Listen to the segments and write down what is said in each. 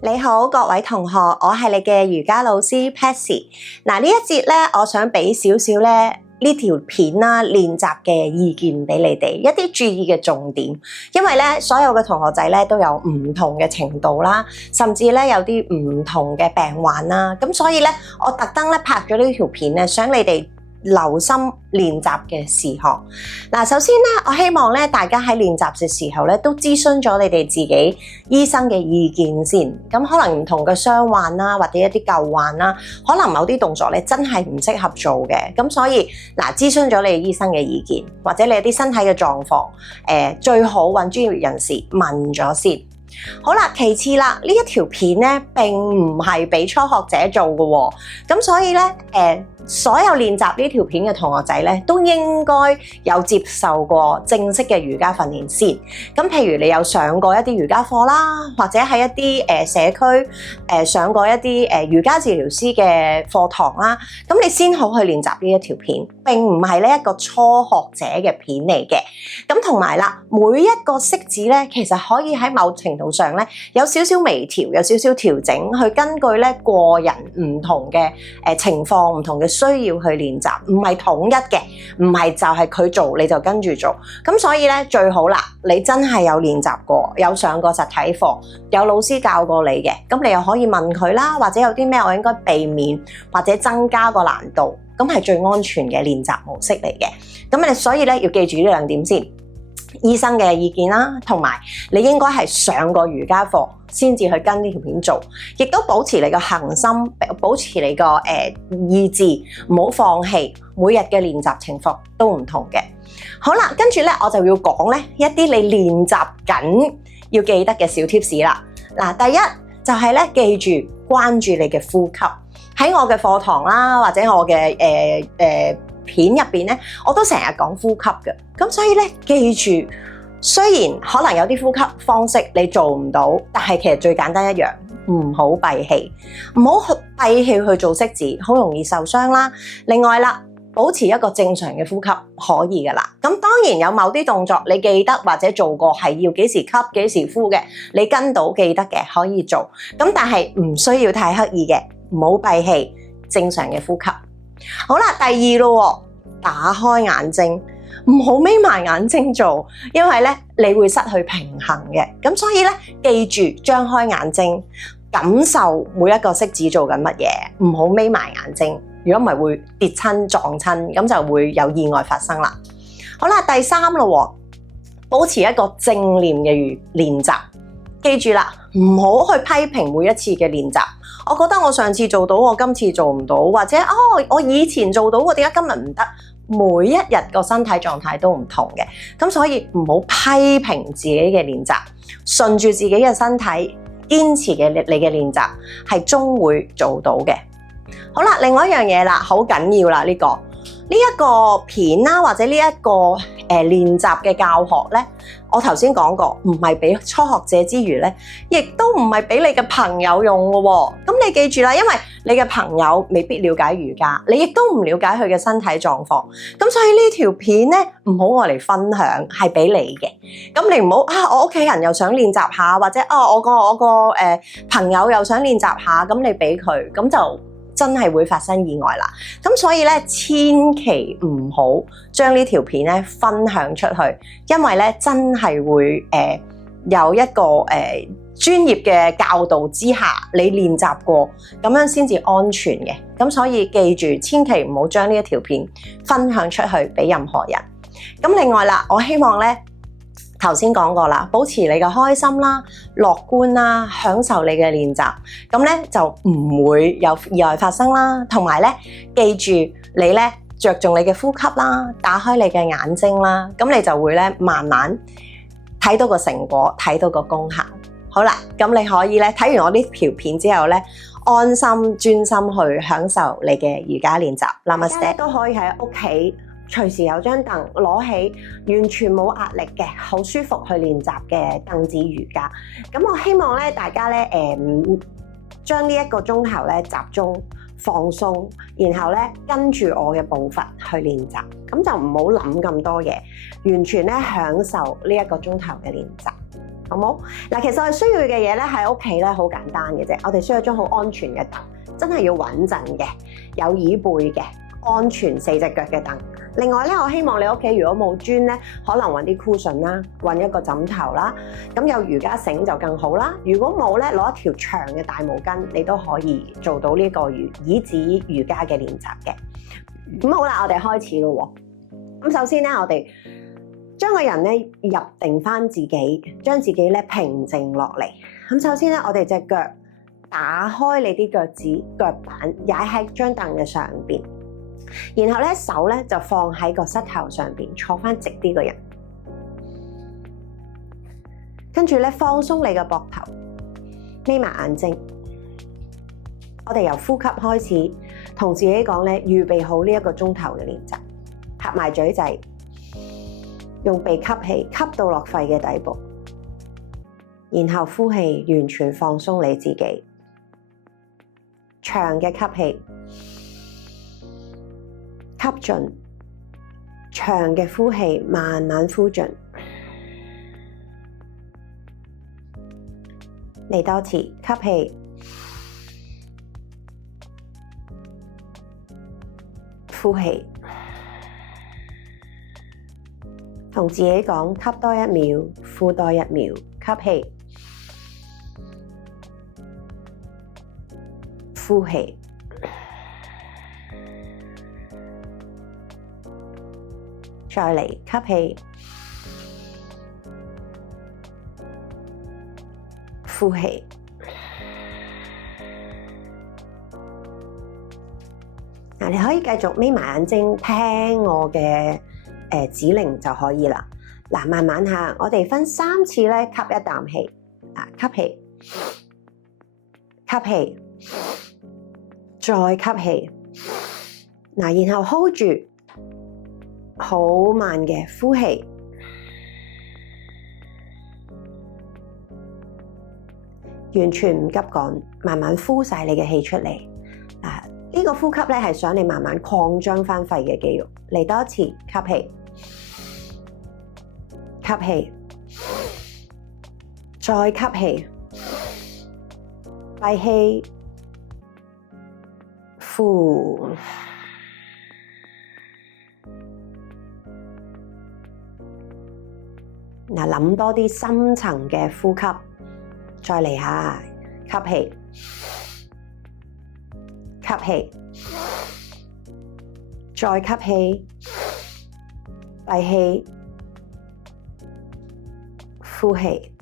你好，各位同學，我係你嘅瑜伽老師 Patsy。嗱，呢一節咧，我想俾少少咧呢條片啦練習嘅意見俾你哋，一啲注意嘅重點。因為咧，所有嘅同學仔咧都有唔同嘅程度啦，甚至咧有啲唔同嘅病患啦。咁所以咧，我特登咧拍咗呢條片咧，想你哋留心練習嘅事項。嗱，首先咧，我希望咧大家喺練習嘅時候咧，都諮詢咗你哋自己醫生嘅意見先。咁可能唔同嘅傷患啦，或者一啲舊患啦，可能某啲動作咧真係唔適合做嘅。咁所以嗱，諮詢咗你哋醫生嘅意見，或者你有啲身體嘅狀況，最好揾專業人士問咗先。好啦，其次啦，呢一條片咧並唔係俾初學者做嘅喎，咁所以咧所有練習呢條片嘅同學仔咧，都應該有接受過正式嘅瑜伽訓練先。咁譬如你有上過一啲瑜伽課啦，或者喺一啲社區上過一啲瑜伽治療師嘅課堂啦，咁你先好去練習呢一條片，並唔係呢一個初學者嘅片嚟嘅。咁同埋啦，每一個式子咧，其實可以喺某程度上咧有少少微調，有少少調整，去根據咧個人唔同嘅情況、唔同嘅需要去練習，唔係統一嘅，唔係就係佢做你就跟住做。咁所以咧最好啦，你真係有練習過，有上過實體課，有老師教過你嘅，咁你又可以問佢啦，或者有啲咩我應該避免或者增加個難度，咁係最安全嘅練習模式嚟嘅。咁你所以咧要記住呢兩點先。醫生嘅意見啦，同埋你應該係上過瑜伽課先至去跟呢條片做，亦都保持你個恆心，保持你個意志，唔好放棄。每日嘅練習情況都唔同嘅。好啦，跟住咧我就要講咧一啲你練習緊要記得嘅小貼士啦。嗱，第一就係咧記住關注你嘅呼吸。喺我嘅課堂啦，或者我嘅片入邊咧，我都成日講呼吸嘅，咁所以咧記住，雖然可能有啲呼吸方式你做唔到，但係其實最簡單一樣，唔好閉氣，唔好閉氣去做式子，好容易受傷啦。另外啦，保持一個正常嘅呼吸可以噶啦。咁當然有某啲動作你記得或者做過係要幾時吸幾時呼嘅，你跟到記得嘅可以做。咁但係唔需要太刻意嘅，唔好閉氣，正常嘅呼吸。好啦，第二咯，打開眼睛，唔好眯埋眼睛做，因為咧你會失去平衡嘅。咁所以咧，記住張開眼睛，感受每一個式子做緊乜嘢，唔好眯埋眼睛。如果唔係會跌親撞親，咁就會有意外發生啦。好啦，第三咯，保持一個正念嘅練習。記住啦，唔好去批評每一次嘅練習。我覺得我上次做到，我今次做唔到，或者我以前做到，點解今日唔得？每一日個身體狀態都唔同嘅，咁所以唔好批評自己嘅練習，順住自己嘅身體，堅持嘅你嘅練習係終會做到嘅。好啦，另外一樣嘢啦，好緊要啦，呢一個片啦，或者呢一個練習嘅教學咧，我頭先講過，唔係俾初學者之餘咧，亦都唔係俾你嘅朋友用嘅喎。咁你記住啦，因為你嘅朋友未必了解瑜伽，你亦都唔了解佢嘅身體狀況，咁所以呢條片咧唔好愛嚟分享，係俾你嘅。咁你唔好我屋企人又想練習下，或者我個朋友又想練習下，咁你俾佢，咁就真係會發生意外啦。咁所以咧，千祈唔好將呢條片咧分享出去，因為咧真係會有一個專業嘅教導之下，你練習過，咁樣先至安全嘅。咁所以記住，千祈唔好將呢一條片分享出去俾任何人。咁另外啦，我希望咧頭先講過啦，保持你嘅開心啦、樂觀啦，享受你嘅練習，咁咧就唔會有意外發生啦。同埋咧，記住你咧着重你嘅呼吸啦，打開你嘅眼睛啦，咁你就會咧慢慢睇到個成果，睇到個功效。好啦，咁你可以咧睇完我呢條片之後咧，安心專心去享受你嘅瑜伽練習。Namaste，都可以喺屋企隨時有張凳攞起，完全冇壓力嘅，好舒服去練習嘅凳子瑜伽。咁我希望咧大家咧將呢一個鐘頭咧集中放鬆，然後咧跟住我嘅步伐去練習，咁就唔好諗咁多嘢，完全咧享受呢一個鐘頭嘅練習。好冇？嗱，其實我哋需要嘅嘢咧喺屋企咧好簡單嘅啫，我哋需要一張好安全嘅凳，真係要穩陣嘅，有椅背嘅，安全4隻腳嘅凳。另外咧，我希望你屋企如果冇磚咧，可能揾啲 cushion 啦，揾一個枕頭啦，咁有瑜伽繩就更好啦。如果冇咧，攞一條長嘅大毛巾，你都可以做到呢個椅子瑜伽嘅練習嘅。咁好啦，我哋開始咯喎。咁首先咧，我哋將個人咧入定翻自己，將自己咧平靜落嚟。咁首先咧，我哋隻腳打開你啲腳趾、腳板，踩喺張凳嘅上邊。然後咧手咧就放喺個膝頭上邊，坐翻直啲個人。跟住咧放鬆你嘅膊頭，眯埋眼睛。我哋由呼吸開始，同自己講咧，預備好呢1個鐘頭嘅練習。合埋嘴仔，用鼻吸氣，吸到落肺嘅底部，然後呼氣，完全放鬆你自己。長嘅吸氣。吸盡，長嘅呼氣，慢慢呼盡。嚟多次，吸氣，呼氣。同自己講，吸多1秒，呼多1秒。吸氣，呼氣。再嚟吸氣，呼氣。嗱，你可以繼續眯埋眼睛聽我嘅指令就可以啦。嗱，慢慢下，我哋分3次咧吸一啖氣。吸氣，吸氣，再吸氣。嗱，然後 hold 住。好慢嘅呼氣，完全唔急趕，慢慢呼晒你嘅氣出嚟。呢個呼吸咧係想你慢慢擴張翻肺嘅肌肉。嚟多一次，吸氣，吸氣，再吸氣，閉氣，呼。嗱，諗多啲深層嘅呼吸，再嚟下，吸氣，吸氣，再吸氣，閉氣，呼氣。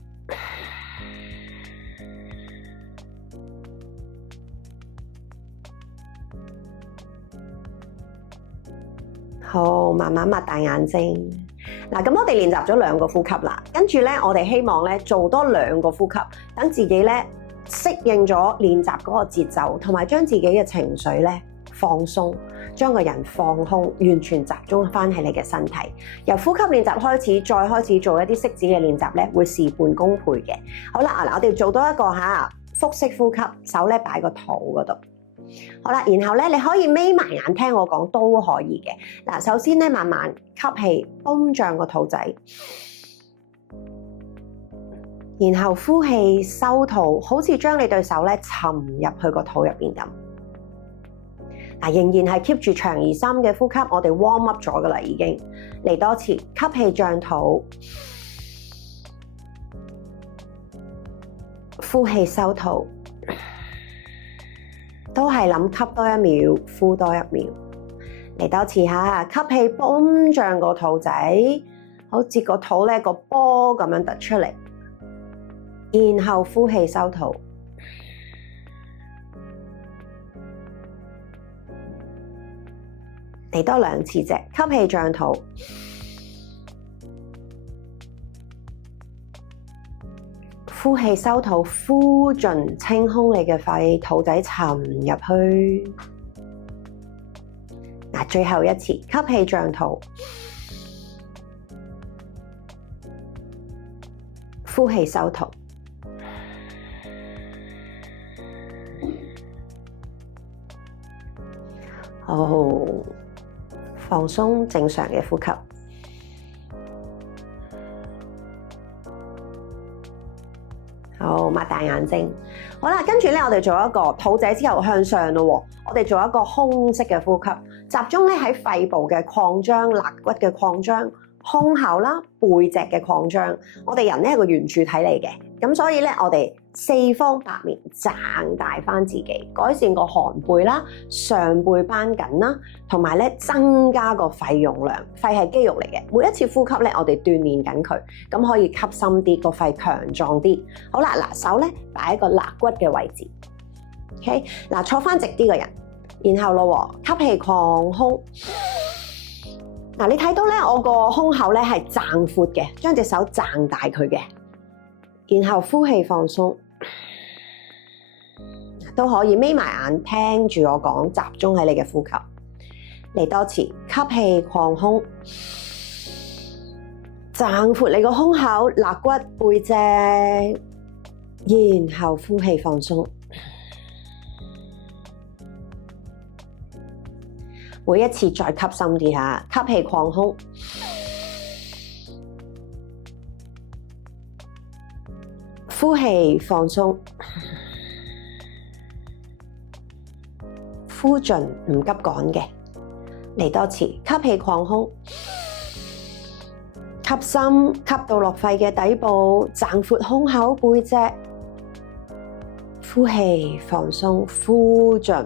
好，慢慢擘大眼睛。嗱，咁我哋練習咗2個呼吸啦，跟住咧，我哋希望咧做多2個呼吸，等自己咧適應咗練習嗰個節奏，同埋將自己嘅情緒咧放鬆，將個人放空，完全集中翻喺你嘅身體。由呼吸練習開始，再開始做一啲息止嘅練習咧，會事半功倍嘅。好啦，嗱，我哋做多一個腹式呼吸，手咧擺個肚嗰度。好啦，然後咧你可以眯埋眼聽我講都可以嘅。嗱，首先咧慢慢吸氣，膨脹個肚仔，然後呼氣收肚，好似將你對手咧沉入去個肚入邊咁。嗱，仍然係 keep 住長而深嘅呼吸，我哋 warm up 咗噶啦，已經嚟多次，吸氣脹肚，呼氣收肚。都係諗吸多1秒，呼多1秒。嚟多次下，吸氣膨脹個肚仔，好似個肚咧個波咁樣突出嚟，然後呼氣收肚。嚟多2次啫，吸氣脹肚，呼氣收肚，呼盡清空你嘅肺，肚仔沉入去。嗱，最後一次，吸氣脹肚，呼氣收肚。好，放鬆正常嘅呼吸。好，擘大眼睛。好啦，跟住咧，我哋做一個肚仔之後向上咯。我哋做一個胸式嘅呼吸，集中咧喺肺部嘅擴張、肋骨嘅擴張、胸口啦、背脊嘅擴張。我哋人咧係個圓柱體嚟嘅，咁所以咧我哋四方八面撐大翻自己，改善個寒背啦、上背繃緊啦，同埋咧增加個肺容量。肺係肌肉嚟嘅，每一次呼吸咧我哋鍛鍊緊佢，咁可以吸深啲，個肺強壯啲。好啦，嗱手咧擺喺個肋骨嘅位置 ，OK， 嗱坐翻直啲個人，然後咯吸氣擴胸。嗱，你睇到咧，我個胸口咧係撐闊嘅，將隻手撐大佢嘅，然後呼氣放鬆，都可以眯埋眼聽住我講，集中喺你嘅呼吸。嚟多次，吸氣擴胸，撐闊你個胸口、肋骨、背脊，然後呼氣放鬆。每一次再吸深啲下，吸氣擴胸，呼氣放鬆，呼盡唔急趕嘅。嚟多次，吸氣擴胸，吸深，吸到落肺嘅底部，撐闊胸口背脊，呼氣放鬆，呼盡。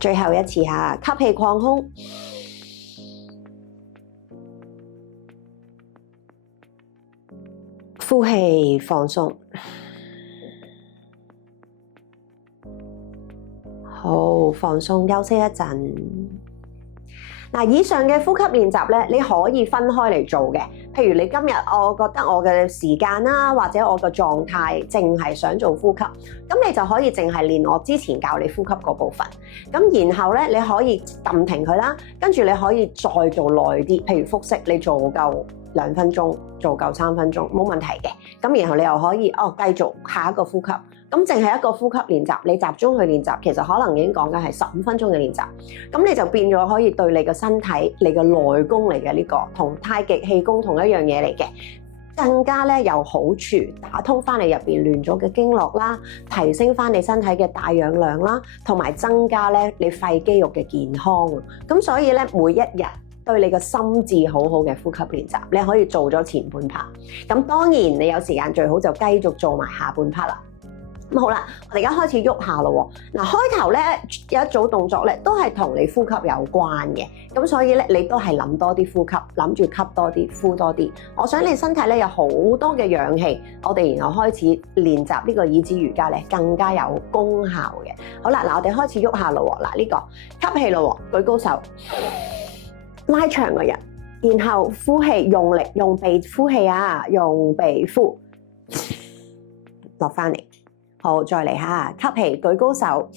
最後一次下，吸氣擴胸，呼氣放鬆。好，放鬆休息一陣。嗱，以上嘅呼吸練習咧，你可以分開嚟做嘅。譬如你今日我覺得我嘅時間啦，或者我嘅狀態，淨係想做呼吸，咁你就可以淨係練我之前教你呼吸嗰部分。咁然後咧，你可以撳停佢啦，跟住你可以再做耐啲。譬如腹式，你做夠2分鐘，做夠3分鐘，冇問題嘅。咁然後你又可以繼續下一個呼吸。咁淨係一個呼吸練習，你集中去練習，其實可能已經講緊係15分鐘嘅練習。咁你就變咗可以對你嘅身體、你嘅內功嚟嘅呢個，同太極氣功同一樣嘢嚟嘅，更加咧有好處，打通翻你入邊亂咗嘅經絡啦，提升翻你身體嘅帶氧量啦，同埋增加咧你肺肌肉嘅健康。咁所以咧每一日對你個心智好好嘅呼吸練習，你可以做咗前半 part。咁當然你有時間最好就繼續做埋下半 part 啦。咁好啦，我哋而家開始喐下咯。嗱，開頭咧有一組動作咧，都係同你呼吸有關嘅。咁所以咧，你都係諗多啲呼吸，諗住吸多啲，呼多啲。我想你身體咧有好多嘅氧氣，我哋然後開始練習呢個椅子瑜伽咧，更加有功效嘅。好啦，嗱，我哋開始喐下咯。嗱，呢個吸氣咯，舉高手，拉長個人，然後呼氣，用力用鼻呼氣啊，用鼻呼，落翻嚟。好，再嚟下，吸氣，舉高手，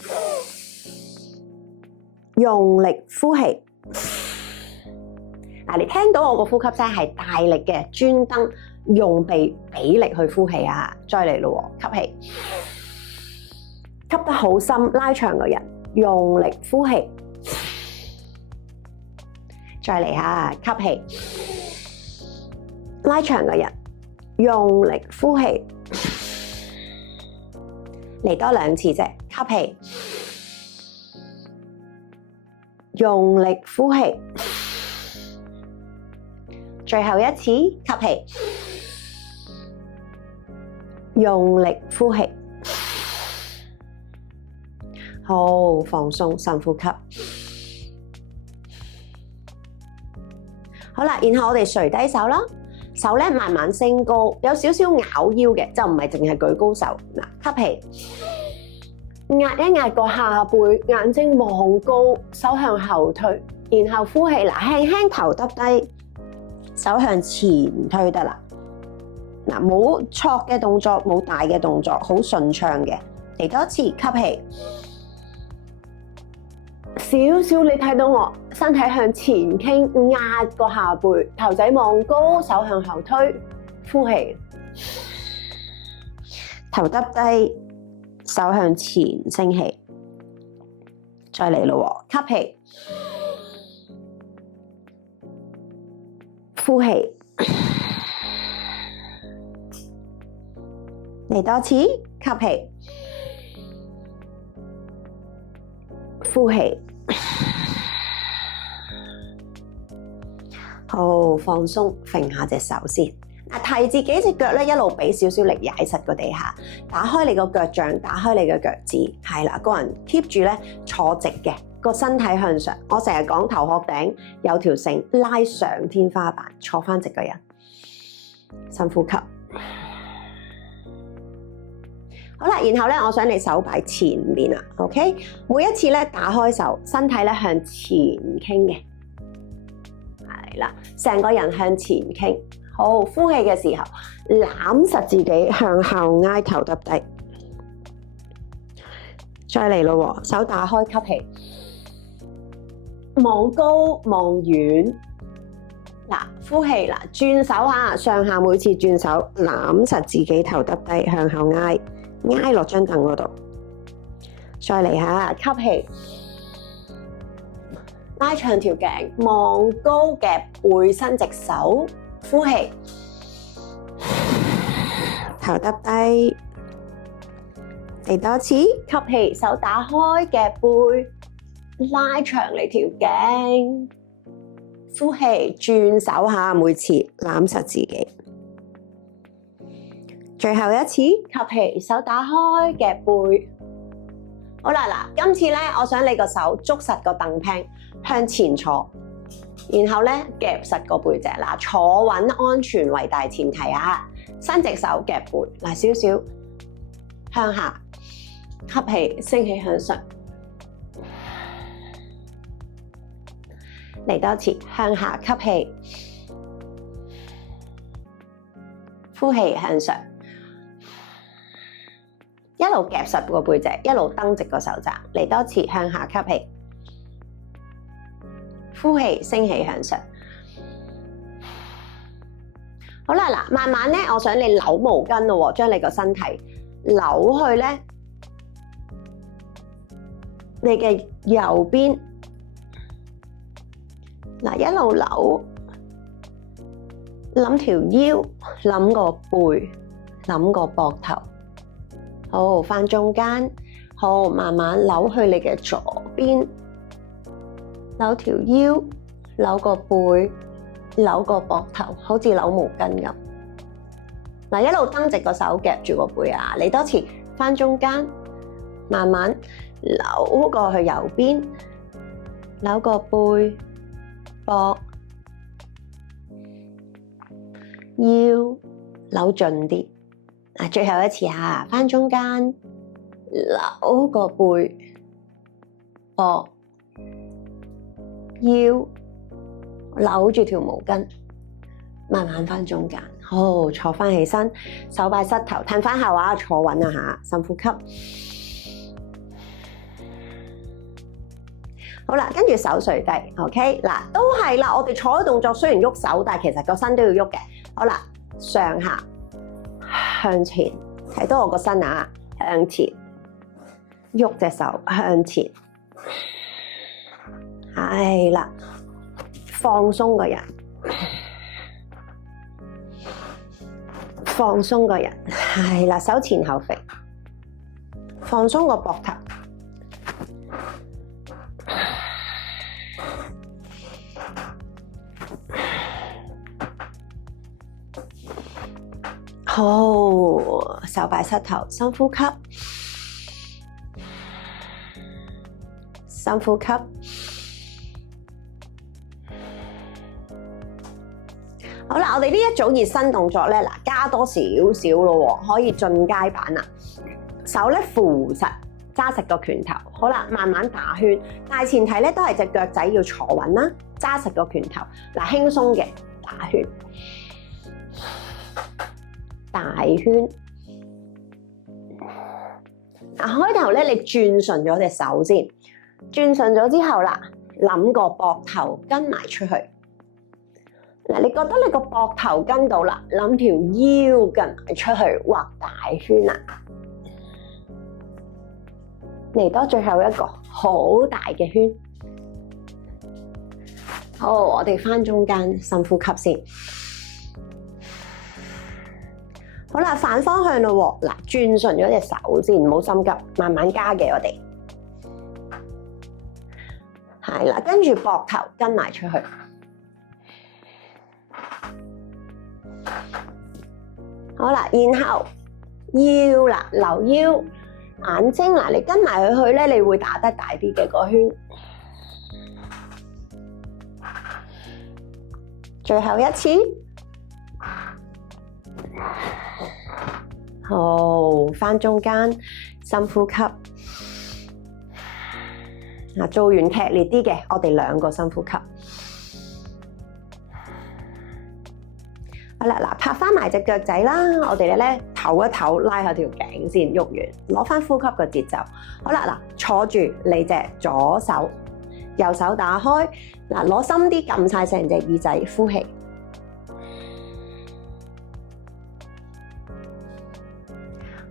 用力呼氣。嗱，你聽到我個呼吸聲係大力嘅，專登用鼻俾力去呼氣啊！再嚟咯，吸氣，吸得好深，拉長個人，用力呼氣。再嚟下，吸氣，拉長個人，用力呼氣。嚟多2次啫，吸氣，用力呼氣，最後一次吸氣，用力呼氣，好，放鬆，深呼吸。好啦，然後我哋垂低手啦，手咧慢慢升高，有少少咬腰嘅，就唔係淨係舉高手。嗱，吸氣，壓一壓個下背，眼睛望高，手向後推，然後呼氣，嗱，輕輕頭耷低，手向前推得啦。嗱，冇挫嘅動作，冇大嘅動作，好順暢嘅。嚟多次，吸氣。少少你睇到我身體向前傾，壓個下背，頭仔望高，手向後推，呼氣，頭耷低，手向前升氣，再嚟咯，吸氣，呼氣，嚟多次，吸氣，呼氣，好，放鬆，揈下隻手先。提自己隻腳咧，一路俾少少力踩實個地下，打開你個腳掌，打開你嘅腳趾，係啦，個人 keep 住咧坐直嘅，個身體向上。我成日講頭殼頂有條繩拉上天花板，坐翻直個人，深呼吸。好啦，然後咧，我想你手擺前面啦 ，OK？ 每一次咧打開手，身體咧向前傾嘅，係啦，成個人向前傾。好，呼氣嘅時候，攬實自己，向後挨頭耷低。再嚟咯，手打開，吸氣，望高望遠。嗱，呼氣嗱，轉手下，上下每次轉手，攬實自己頭耷低，向後挨，挨落張凳嗰度。再嚟下，吸氣，拉長條頸，望高嘅背伸直手。呼氣，頭耷低，嚟多次，吸氣，手打開嘅背，拉長你條頸，呼氣，轉手下，每次攬實自己，最後一次，吸氣，手打開嘅背，好啦，嗱，今次咧，我想你個手捉實個凳柄，向前坐。然後咧夾實個背脊，嗱，坐穩安全為大前提啊！伸直手夾背，嗱，少少向下，吸氣，升起向上，嚟多次，向下吸氣，呼氣向上，一路夾實個背脊，一路蹬直個手踭，嚟多次，向下吸氣。呼氣，升起向上。好啦，嗱，慢慢咧，我想你扭毛巾咯，將你個身體扭去咧，你嘅右邊，嗱，一路扭，諗條腰，諗個背，諗個膊頭，好，翻中間，好，慢慢扭去你嘅左邊。扭條腰，扭個背，扭個膊頭，好似扭毛巾咁。嗱，一路蹬直個手夾住個背啊！嚟多次，翻中間，慢慢扭過去右邊，扭個背、膊、腰，扭盡啲。嗱，最後一次嚇，翻中間，扭個背、膊。腰扭住條毛巾，慢慢翻中間，好，坐翻起身，手擺膝頭，褪翻後啊，坐穩啊吓，深呼吸。好啦，跟住手垂低 ，OK， 嗱，都係啦，我哋坐嘅動作雖然喐手，但係其實個身都要喐嘅。好啦，上下向前，睇到我個身啊，向前，喐隻手向前。係啦，放鬆個人，放鬆個人，係啦，手前後揈，放鬆個膊頭，好，手擺膝頭，深呼吸，深呼吸。好啦，我哋呢一組熱身動作咧，嗱，加多少少咯，可以進階版啦。手咧扶實，揸實個拳頭。好啦，慢慢打圈，大前提咧都係隻腳仔要坐穩啦，揸實個拳頭。嗱，輕鬆嘅打圈，大圈。嗱，開頭咧你轉順咗隻手先，轉順咗之後啦，諗個膊頭跟埋出去。嗱，你覺得你個膊頭跟到啦，諗條腰跟埋出去畫大圈啦。嚟多最後一個好大嘅圈。好，我哋翻中間深呼吸先。好啦，反方向咯喎，嗱，轉順咗隻手先，唔好心急，慢慢加嘅我哋。係啦，跟住膊頭跟埋出去。好啦，然後腰啦，留腰，眼睛嗱，你跟埋佢去咧，你會打得大啲嘅個圈。最後一次，好，返中間，深呼吸。嗱，做完劇烈啲嘅，我哋2個深呼吸。好啦，嗱，拍翻埋隻腳仔啦，我哋咧唞一唞，拉下條頸先，喐完，攞翻呼吸嘅節奏。好啦，嗱，坐住你隻左手，右手打開，嗱，攞深啲撳晒成隻耳仔，呼氣。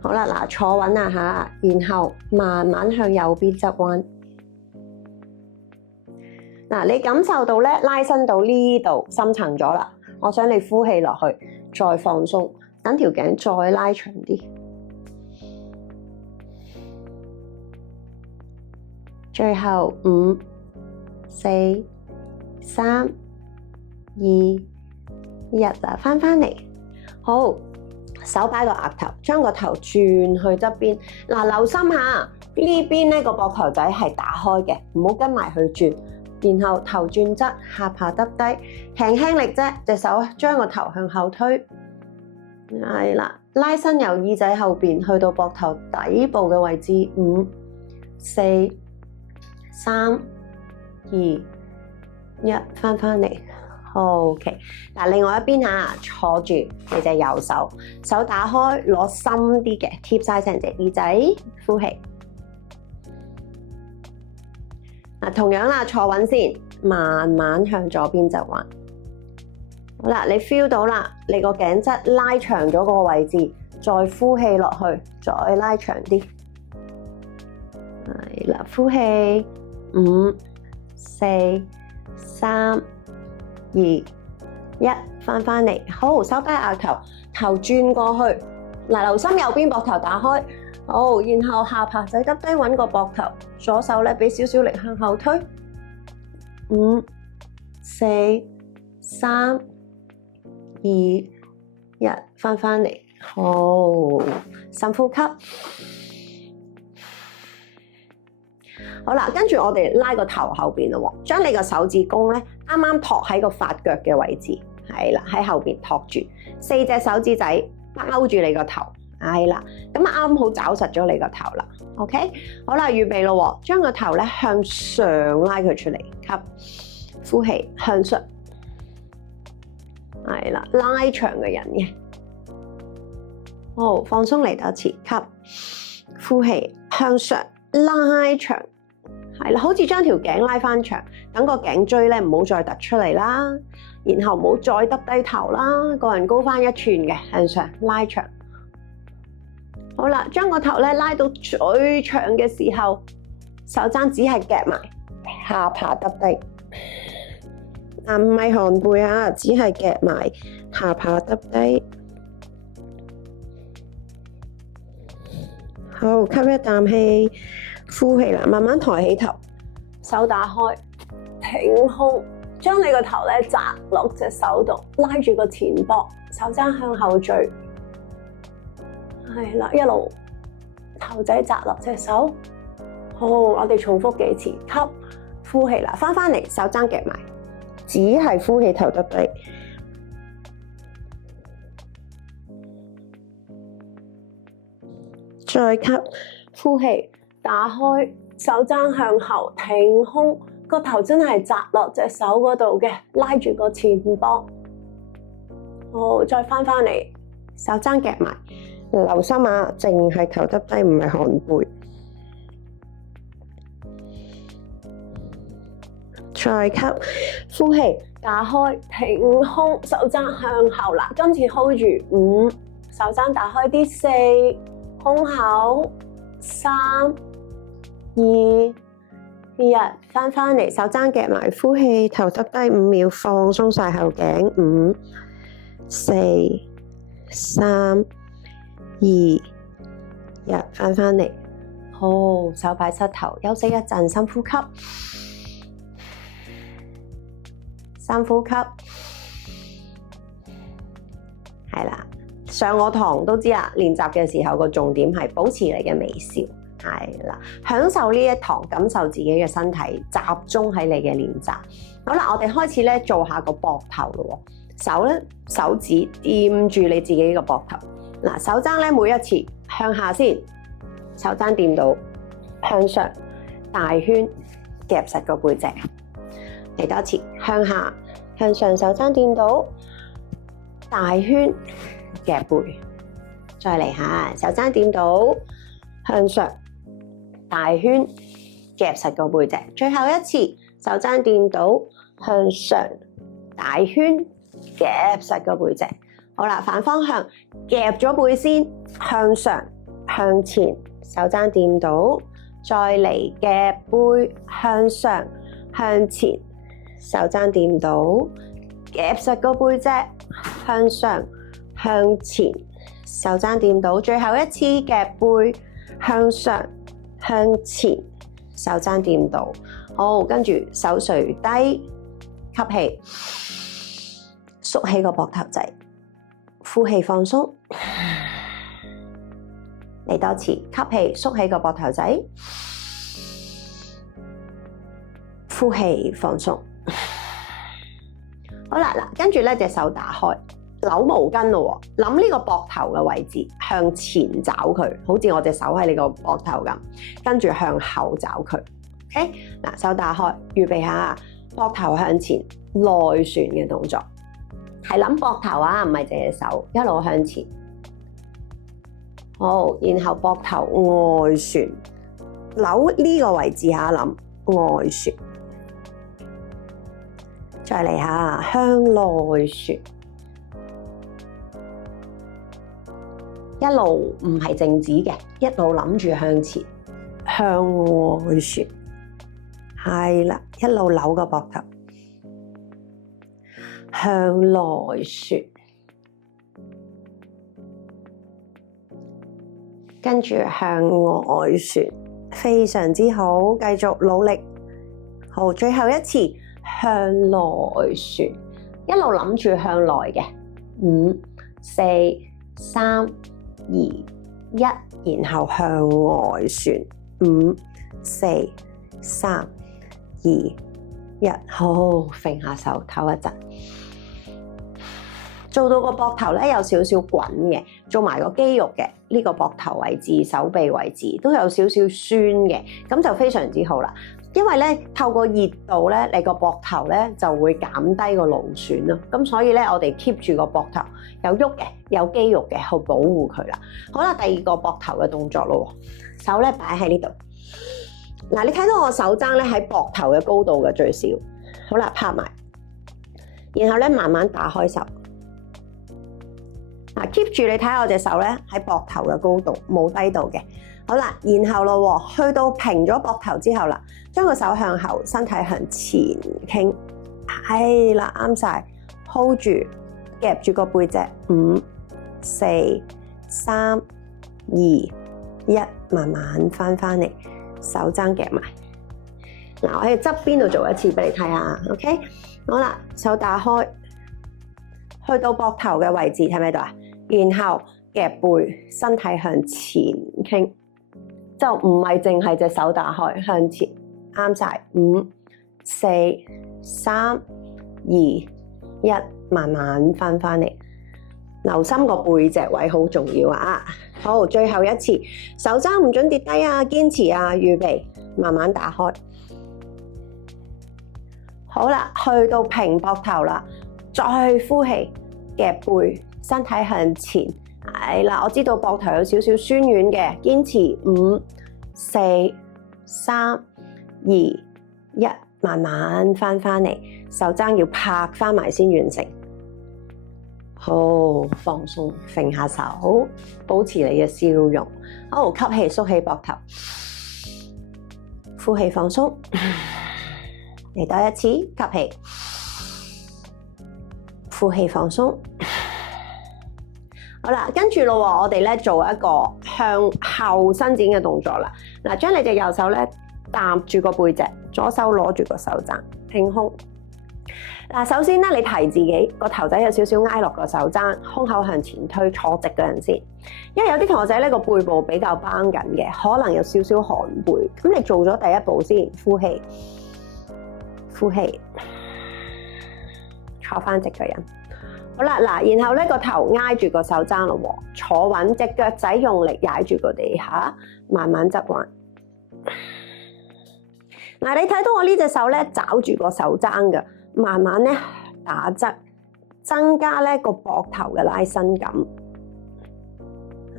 好啦，嗱，坐穩啊吓，然後慢慢向右邊側彎。嗱，你感受到咧拉伸到呢度深層咗啦。我想你呼氣落去，再放鬆，等條頸再拉長啲。最後5、4、3、2、1啦，翻嚟。好，手擺個額頭，將個頭轉去側邊。嗱，留心下呢邊咧個膊頭仔係打開嘅，唔好跟埋去轉。然後頭轉側，下巴耷低，輕輕力啫，隻手將個頭向後推，係啦，拉伸由耳仔後邊去到膊頭底部嘅位置，5、4、3、2、1，翻嚟。OK， 嗱，另外一邊嚇，坐住你隻右手，手打開，攞深啲嘅，貼晒成隻耳仔，呼氣。同樣啦，坐穩先，慢慢向左邊側彎。好啦，你 feel 到啦，你個頸側拉長咗個位置，再呼氣落去，再拉長啲。係啦，呼氣，5、4、3、2、1，翻嚟。好，手擺額頭，頭轉過去。嗱，留心右邊膊頭打開。好，然後下巴仔耷低，揾個膊頭，左手咧俾少少力向後推。5、4、3、2、1，翻嚟。好，深呼吸。好啦，跟住我哋拉個頭後邊咯，將你個手指公咧啱啱托喺個髮腳嘅位置，係啦，喺後邊托住，4隻手指仔包住你個頭。係啦，咁啱好抓實咗你個頭啦。OK， 好啦，預備咯，將個頭咧向上拉佢出嚟，吸，呼氣向上，係啦，拉長嘅人嘅。好，放鬆嚟多次，吸，呼氣向上拉長，係啦，好似將條頸拉翻長，等個頸椎咧唔好再突出嚟啦，然後唔好再耷低頭啦，個人高翻1寸嘅，向上拉長。好啦，將個頭咧拉到最長嘅時候，手踭只係夾埋，下巴耷低。唔係寒背啊，只係夾埋，下巴耷低。好，吸一啖氣，呼氣啦，慢慢抬起頭，手打開，挺胸，將你個頭咧扎落隻手度，拉住個前膊，手踭向後墜。係啦，一路頭仔扎落隻手，好，我哋重複幾次，吸，呼氣啦，翻嚟，手踭夾埋，只係呼氣頭耷低，再吸，呼氣，打開，手踭向後，挺胸，個頭真係扎落隻手嗰度嘅，拉住個前膊，好，再翻嚟，手踭夾埋。留心啊，淨係頭耷低，唔係寒背。再吸，呼氣，打開，挺胸，手踭向後啦。今次 hold 住5，手踭打開啲4，胸口3、2、1，翻嚟，手踭夾埋，呼氣，頭耷低5秒，放鬆晒後頸，5、4、3、2、1，翻返嚟。好，手擺膝頭，休息一陣，深呼吸。深呼吸。係啦，上我堂都知啦，練習嘅時候個重點係保持你嘅微笑。係啦，享受呢一堂，感受自己嘅身體，集中喺你嘅練習。好啦，我哋開始咧做下個膊頭咯。手指掂住你自己個膊頭。嗱，手踭咧每一次向下先，手踭掂到向上，大圈夾實個背脊。嚟多次，向下向上，手踭掂到大圈夾背。再嚟下，手踭掂到向上，大圈夾實個背脊。最後一次，手踭掂到向上，大圈夾實個背脊。好啦，反方向夾咗背先，向上向前，手踭掂到，再嚟夾背向上向前，手踭掂到，夾實個背脊，向上向前，手踭掂到，最後一次夾背向上向前，手踭掂到。好，跟住手垂低，吸氣，縮起個膊頭仔，呼氣放鬆。嚟多次，吸氣，縮起個膊頭仔，呼氣放鬆。好啦，嗱，跟住咧隻手打開，扭毛巾咯喎，諗呢個膊頭嘅位置向前找佢，好似我隻手喺你個膊頭咁，跟住向後找佢。OK， 嗱，手打開，預備下，膊頭向前內旋嘅動作，係諗膊頭啊，唔係淨係手，一路向前。好，然後膊頭外旋，扭呢個位置下，諗外旋。再嚟下，向內旋，一路唔係靜止嘅，一路諗住向前，向外旋，係啦，一路扭個膊頭，向內旋，跟住向外旋，非常之好，繼續努力。好，最後一次。向內旋，一路諗住向內嘅，5、4、3、2、1，然後向外旋，5、4、3、2、1，好，揈下手，唞一陣，做到個膊頭咧有少少滾嘅，做埋個肌肉嘅呢個膊頭位置、手臂位置都有少少酸嘅，咁就非常之好啦。因為咧透過熱度咧，你個膊頭咧就會減低個勞損咯。咁所以咧，我哋 keep 住個膊頭有喐嘅，有肌肉嘅去保護佢啦。好啦，第二個膊頭嘅動作咯，手咧擺喺呢度。嗱，你睇到我手踭咧喺膊頭嘅高度嘅最少。好啦，拍埋，然後咧慢慢打開手。嗱，keep 住你睇下我隻手咧喺膊頭嘅高度，冇低度嘅。好啦，然後咯，去到平咗膊頭之後啦，將個手向後，身體向前傾，係啦，啱晒 ，hold 住，夾住個背脊，5、4、3、2、1，慢慢翻返嚟，手踭夾埋。嗱，我喺側邊度做一次俾你睇下 ，OK？ 好啦，手打開，去到膊頭嘅位置，睇唔睇到啊？然後夾背，身體向前傾。就唔係淨係隻手打開向前，啱晒，5、4、3、2、1，慢慢翻返嚟，留心個背脊位好重要啊！好，最後一次，手踭唔准跌低啊，堅持啊，預備，慢慢打開。好啦，去到平膊頭啦，再呼氣，夾背，身體向前。係啦，我知道膊頭有少少酸軟嘅，堅持5、4、3、2、1，慢慢翻返嚟，手踭要拍翻埋先完成。好，放鬆，揈下手，保持你嘅笑容。好，吸氣，縮起膊頭，呼氣，放鬆。嚟多一次，吸氣，呼氣，放鬆。好啦，跟住咯，我哋咧做一個向後伸展嘅動作啦。嗱，將你隻右手咧搭住個背脊，左手攞住個手踭，挺胸。嗱，首先咧，你提自己個頭仔有少少挨落個手踭，胸口向前推，坐直嗰陣先。因為有啲同學仔咧個背部比較繃緊嘅，可能有少少寒背。咁你做咗第一步先，呼氣，呼氣，坐翻直個人。好啦，嗱，然後咧個頭挨住個手踭咯，坐穩，隻腳仔用力踩住個地下，慢慢側彎。嗱，你睇到我呢隻手咧，抓住個手踭嘅，慢慢咧打側，增加咧個膊頭嘅拉伸感。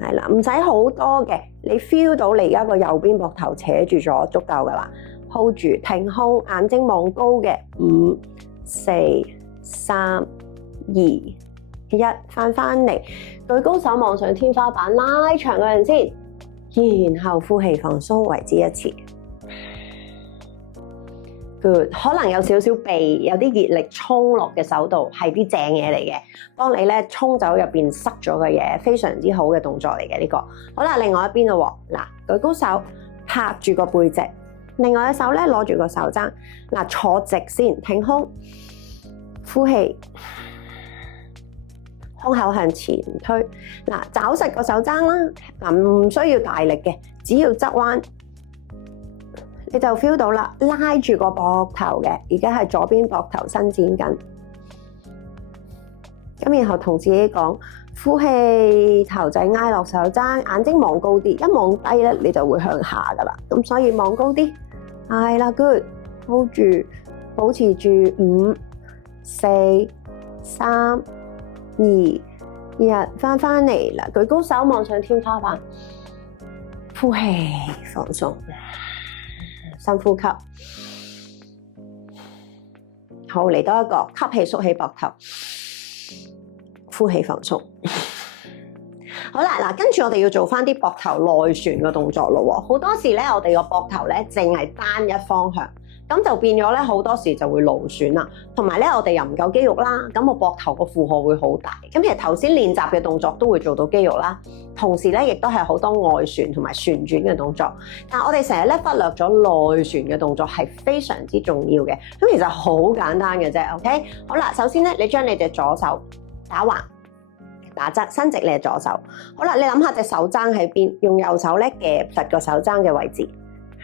係啦，唔使好多嘅，你 feel 到你而家個右邊膊頭扯住咗，足夠噶啦。hold 住，挺胸，眼睛望高嘅，5、4、3、2、1，翻嚟，舉高手望上天花板，拉長個人先，然後呼氣放鬆，為之一次。Good， 可能有少少鼻，有啲熱力衝落嘅手度，係啲正嘢嚟嘅，幫你咧衝走入邊塞咗嘅嘢，非常之好嘅動作嚟嘅呢個。好啦，另外一邊咯，嗱，舉高手，拍住個背脊，另外一手咧攞住個手踭，嗱，坐直先，挺胸，呼氣。胸口向前推，嗱，抓實個手踭啦，嗱，唔需要大力嘅，只要側彎，你就 feel 到啦，拉住個膊頭嘅，而家係左邊膊頭伸展緊，咁然後同自己講，呼氣，頭仔挨落手踭，眼睛望高啲，一望低咧，你就會向下噶啦，咁所以望高啲，係啦 ，good，hold 住，保持住，5、4、3、2、1，翻嚟啦，舉高手望上天花板，呼氣放鬆，深呼吸，好，嚟多一個，吸氣縮起膊頭，呼氣放鬆。好啦，嗱，跟住我哋要做翻啲膊頭內旋嘅動作咯。好多時咧，我哋個膊頭咧淨係單一方向。咁就變咗咧，好多時就會勞損啦，同埋咧我哋又唔夠肌肉啦，咁個膊頭個負荷會好大。咁其實頭先練習嘅動作都會做到肌肉啦，同時咧亦都係好多外旋同埋旋轉嘅動作。但我哋成日咧忽略咗內旋嘅動作係非常之重要嘅。咁其實好簡單嘅啫 ，OK？ 好啦，首先咧你將你隻左手打橫、打側、伸直你嘅左手。好啦，你諗下隻手踭喺邊，用右手咧夾實個手踭嘅位置。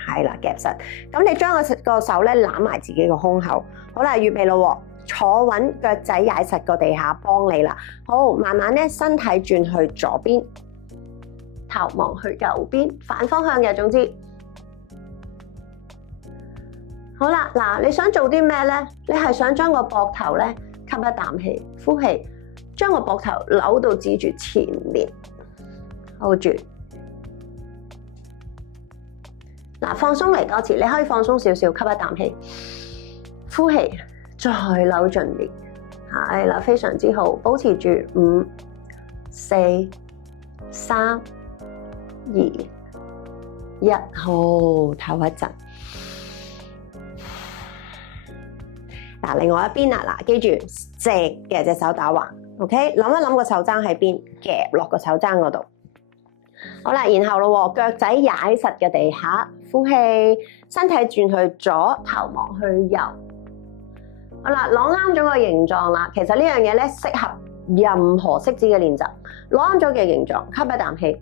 係啦，夾實。咁你將個手咧攬埋自己個胸口。好啦，預備咯，坐穩，腳仔踩實個地下，幫你啦。好，慢慢咧身體轉去左邊，頭望去右邊，反方向嘅。總之，好啦，嗱，你想做啲咩咧？你係想將個膊頭咧吸一啖氣，呼氣，將個膊頭扭到指住前面 ，hold 住。嗱，放鬆嚟多次，你可以放鬆少少，吸一啖氣，呼氣，再扭盡啲，係啦，非常之好，保持住5、4、3、2、1，好，唞一陣。嗱，另外一邊啦，嗱，記住直嘅隻手打橫 ，OK， 諗一諗個手踭喺邊，夾落個手踭嗰度。好啦，然後咯，腳仔踩實嘅地下，呼氣，身體轉去左，頭望去右。好啦，攞啱咗個形狀啦。其實呢樣嘢咧適合任何式子嘅練習。攞啱咗嘅形狀，吸一啖氣，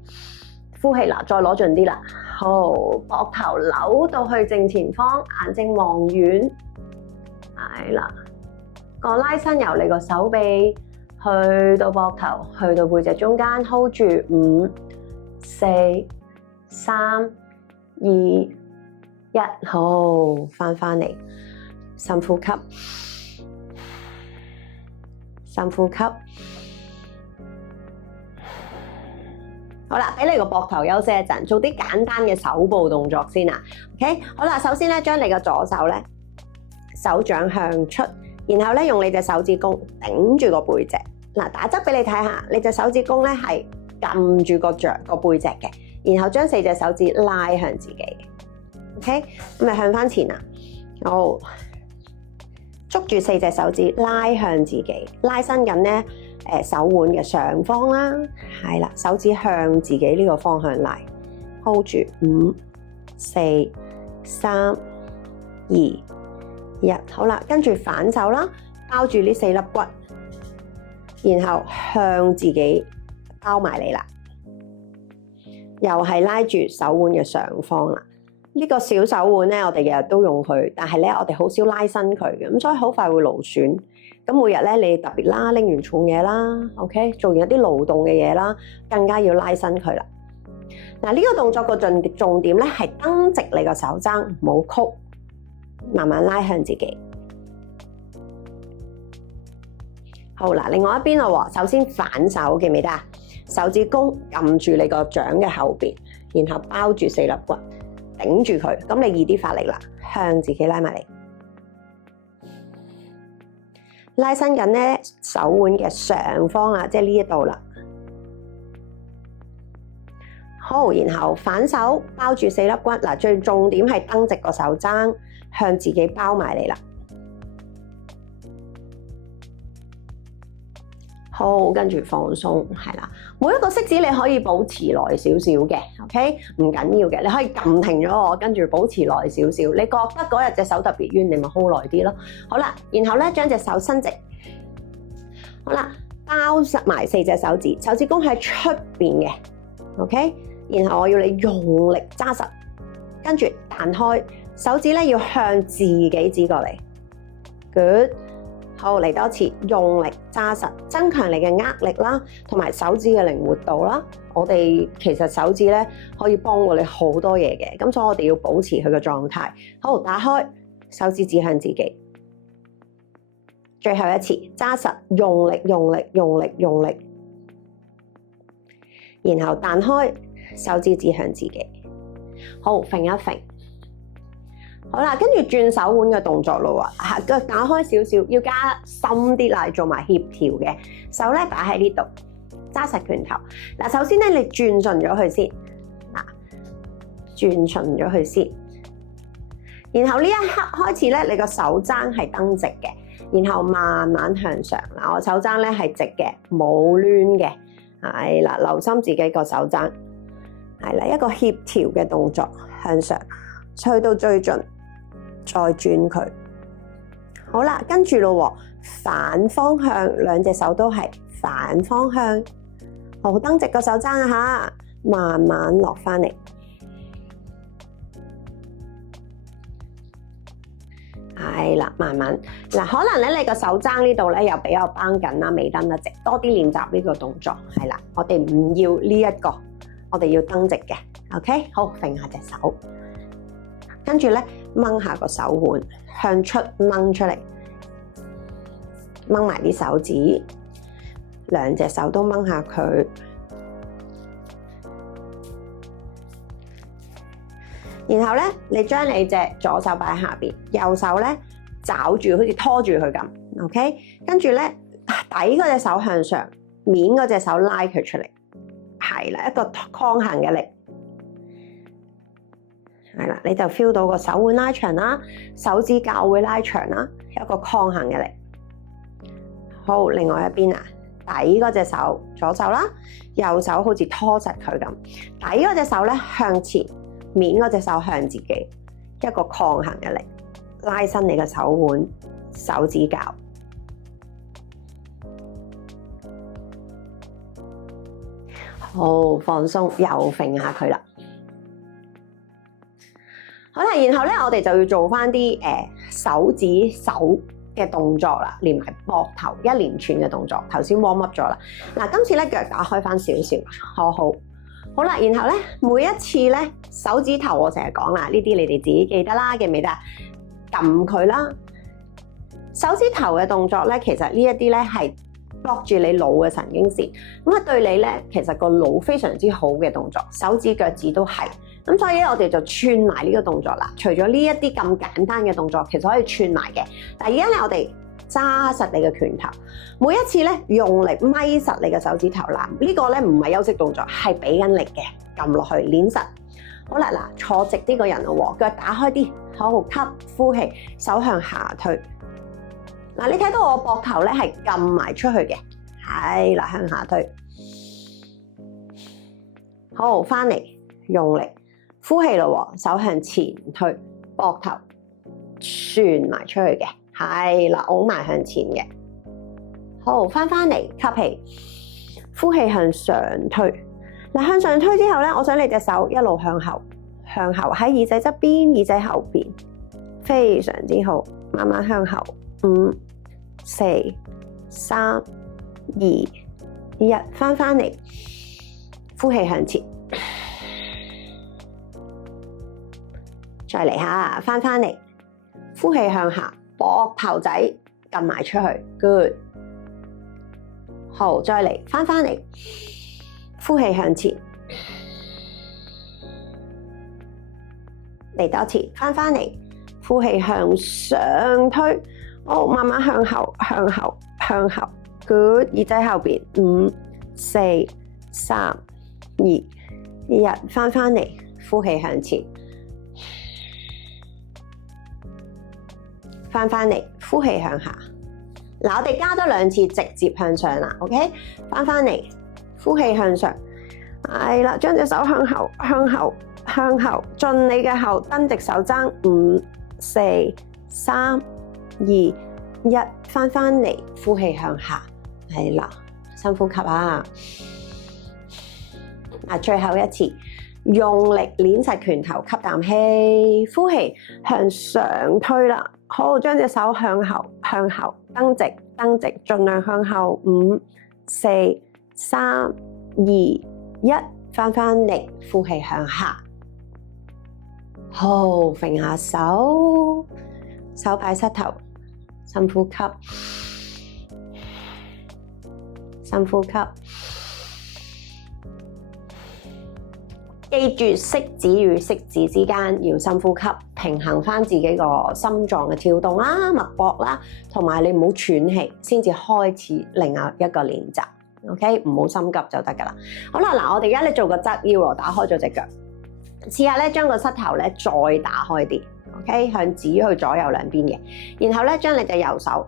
呼氣啦，再攞盡啲啦。好，膊頭扭到去正前方，眼睛望遠，係啦。個拉伸由你個手臂去到膊頭，去到背脊中間 ，hold 住5、4、3、2、1，好，翻嚟，深呼吸，深呼吸。好啦，俾你個膊頭休息一陣，做啲簡單嘅手部動作先啊。OK， 好啦，首先咧，將你個左手咧，手掌向出，然後咧用你隻手指公頂住個背脊。嗱，打側俾你睇下，你隻手指公咧係撳住個背脊嘅，然後將4隻手指拉向自己。OK， 咁咪向翻前啦。好，捉住4隻手指拉向自己，拉伸緊咧手腕嘅上方啦，係啦，手指向自己呢個方向拉 ，hold 住5、4、3、2、1，好啦，跟住反手啦，包住呢4粒骨，然後向自己包埋嚟啦，又係拉住手腕嘅上方啦。呢個小手腕咧，我哋日日都用佢，但係咧我哋好少拉伸佢嘅，咁所以好快會勞損。咁每日咧，你特別啦，拎完重嘢啦 ，OK， 做完一啲勞動嘅嘢啦，更加要拉伸佢啦。嗱，呢個動作個重點咧係蹬直你個手踭，唔好曲，慢慢拉向自己。好啦，另外一邊咯，首先反手，記唔記得啊？手指公撳住你個掌嘅後邊，然後包住4粒骨，頂住佢，咁你易啲發力啦，向自己拉埋嚟。拉伸緊咧手腕嘅上方啦，即係呢一度啦。好，然後反手包住4粒骨，嗱，最重點係蹬直個手踭，向自己包埋嚟啦。好，跟住放鬆，係啦。每一個式子你可以保持耐少少嘅 ，OK， 唔緊要嘅，你可以撳停咗我，跟住保持耐少少。你覺得嗰日隻手特別冤，你咪 hold 耐啲咯。好啦，然後咧將隻手伸直，好啦，包實埋4隻手指，手指公喺出邊嘅 ，OK。然後我要你用力揸實，跟住彈開，手指咧要向自己指過嚟 ，good。好，嚟多次，用力揸實，增強你嘅握力啦，同埋手指嘅靈活度啦。我哋其實手指咧可以幫到你好多嘢嘅，咁所以我哋要保持佢嘅狀態。好，打開，手指指向自己。最後一次，揸實，用力，用力，用力，用力。然後彈開，手指指向自己。好，揈一揈。好啦，跟住轉手腕嘅動作咯喎，腳打開少少，要加深啲啦，做埋協調嘅。手咧擺喺呢度，揸實拳頭。嗱，首先咧你轉順咗佢先，嗱，轉順咗佢先。然後呢一刻開始咧，你個手踭係蹬直嘅，然後慢慢向上。嗱，我手踭咧係直嘅，冇攣嘅，係啦，留心自己個手踭，係啦，一個協調嘅動作向上，去到最盡。再轉佢，好啦，跟住咯，反方向，兩隻手都係反方向，好，蹬直個手踭啊吓，慢慢落翻嚟，係啦，慢慢嗱，可能咧你個手踭呢度咧又比較繃緊啦，未蹬得直，多啲練習呢個動作，係啦，我哋唔要呢一個，我哋要蹬直嘅 ，OK， 好，揈下隻手。跟住咧，掹下個手腕，向出掹出嚟，掹埋啲手指，兩隻手都掹下佢。然後咧，你將你隻左手擺喺下邊，右手咧抓住，好似拖住佢咁 ，OK。跟住咧，底嗰隻手向上，面嗰隻手拉佢出嚟，係啦，一個抗衡嘅力。係啦，你就 feel 到個手腕拉長啦，手指甲會拉長啦，有一個抗衡嘅力。好，另外一邊啊，底嗰隻手左手啦，右手好似拖實佢咁，底嗰隻手咧向前，面嗰隻手向自己，一個抗衡嘅力，拉伸你嘅手腕、手指甲。好，放鬆，又揈下佢啦。好啦，然後咧，我哋就要做翻啲手指手嘅動作啦，連埋膊頭一連串嘅動作。頭先 warm up 咗啦，嗱，今次咧腳打開翻少少，好啦，然後咧每一次咧手指頭我成日講啦，呢啲你哋自己記得啦，記唔記得？撳佢啦，手指頭嘅動作咧，其實呢一啲咧係block住你腦嘅神經線，咁啊對你咧其實個腦非常之好嘅動作，手指腳趾都係。咁所以咧，我哋就串埋呢個動作啦。除咗呢一啲咁簡單嘅動作，其實可以串埋嘅。但係而家咧，我哋揸實你嘅拳頭，每一次咧用力咪實你嘅手指頭啦。呢個咧唔係休息動作，係俾緊力嘅，撳落去，捏實。好啦，嗱，坐直啲個人咯，腳打開啲，好，吸呼氣，手向下推。嗱，你睇到我膊頭咧係撳埋出去嘅，係啦，向下推。好，翻嚟用力，呼氣咯，手向前推，膊頭旋埋出去嘅，係啦，拱埋向前嘅。好，翻嚟吸氣，呼氣向上推。嗱，向上推之後咧，我想你隻手一路向後喺耳仔側邊、耳仔後邊，非常之好，慢慢向後。5、4、3、2、1，翻嚟，呼氣向前，再嚟下，翻嚟，呼氣向下，膊頭仔撳埋出去 ，good。好，再嚟，翻嚟，呼氣向前，嚟多次，翻嚟，呼氣向上推，好，慢慢向後，good， 耳仔後邊，5、4、3、2、1，翻嚟，呼氣向前，翻嚟，呼氣向下。嗱，我哋加多2次，直接向上啦 ，OK？ 翻嚟，呼氣向上，係啦，將隻手向後，盡你嘅後，蹬直手踭，5、4、3、2、1，翻嚟，呼氣向下，係啦，深呼吸啊！嗱，最後一次，用力捏實拳頭，吸啖氣，呼氣向上推啦。好，將隻手向後，蹬直，盡量向後。5、4、3、2、1，翻嚟，呼氣向下。好，揈下手，手擺膝頭，深呼吸。記住食指與食指之間要深呼吸，平衡翻自己個心臟嘅跳動啦、脈搏啦，同埋你唔好喘氣，先至開始另外一個練習。OK， 唔好心急就得噶啦。好啦，嗱，我哋而家咧做個側腰咯，打開咗隻腳，試下咧將個膝頭咧再打開啲。OK， 向指去左右兩邊嘅，然後咧將你隻右手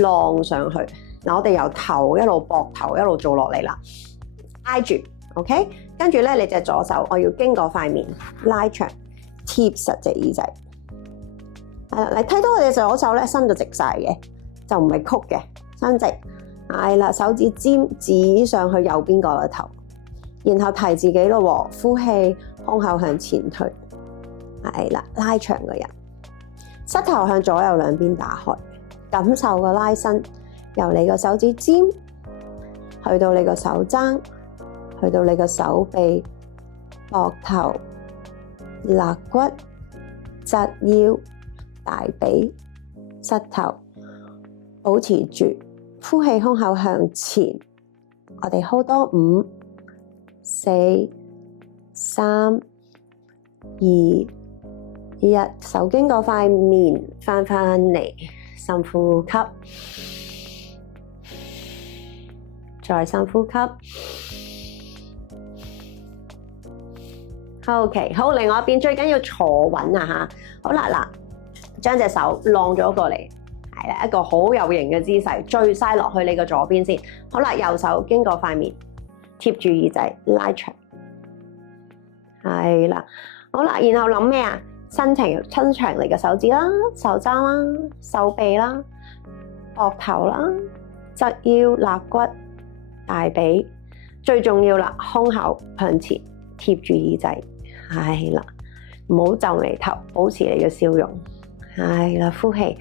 晾上去。嗱，我哋由頭一路膊頭一路做落嚟啦，挨住。OK， 跟住咧，你隻左手我要經過塊面拉長，貼實隻耳仔。係啦，你睇到我哋左手咧伸咗直晒嘅，就唔係曲嘅，伸直。係啦，手指尖指上去右邊個頭，然後提自己咯，呼氣，胸口向前推。係啦，拉長個人，膝頭向左右兩邊打開，感受個拉伸，由你個手指尖去到你個手踭。去到你個手臂、膊頭、肋骨、側腰、大髀、膝頭，保持住呼氣，胸口向前。我哋 hold 多5、4、3、2、1，手經過塊面，翻嚟，深呼吸，再深呼吸。OK， 好，另外一邊最緊要坐穩啊吓，好啦嗱，將隻手晾咗過嚟，係啦，一個好有型嘅姿勢，墜晒落去你個左邊先。好啦，右手經過塊面，貼住耳仔，拉長，係啦，好啦，然後諗咩啊？伸長你嘅手指啦、手踭啦、手臂啦、膊頭啦、側腰、肋骨、大髀，最重要啦，胸口向前，貼住耳仔。係啦，唔好皺眉頭，保持你嘅笑容。係啦，呼氣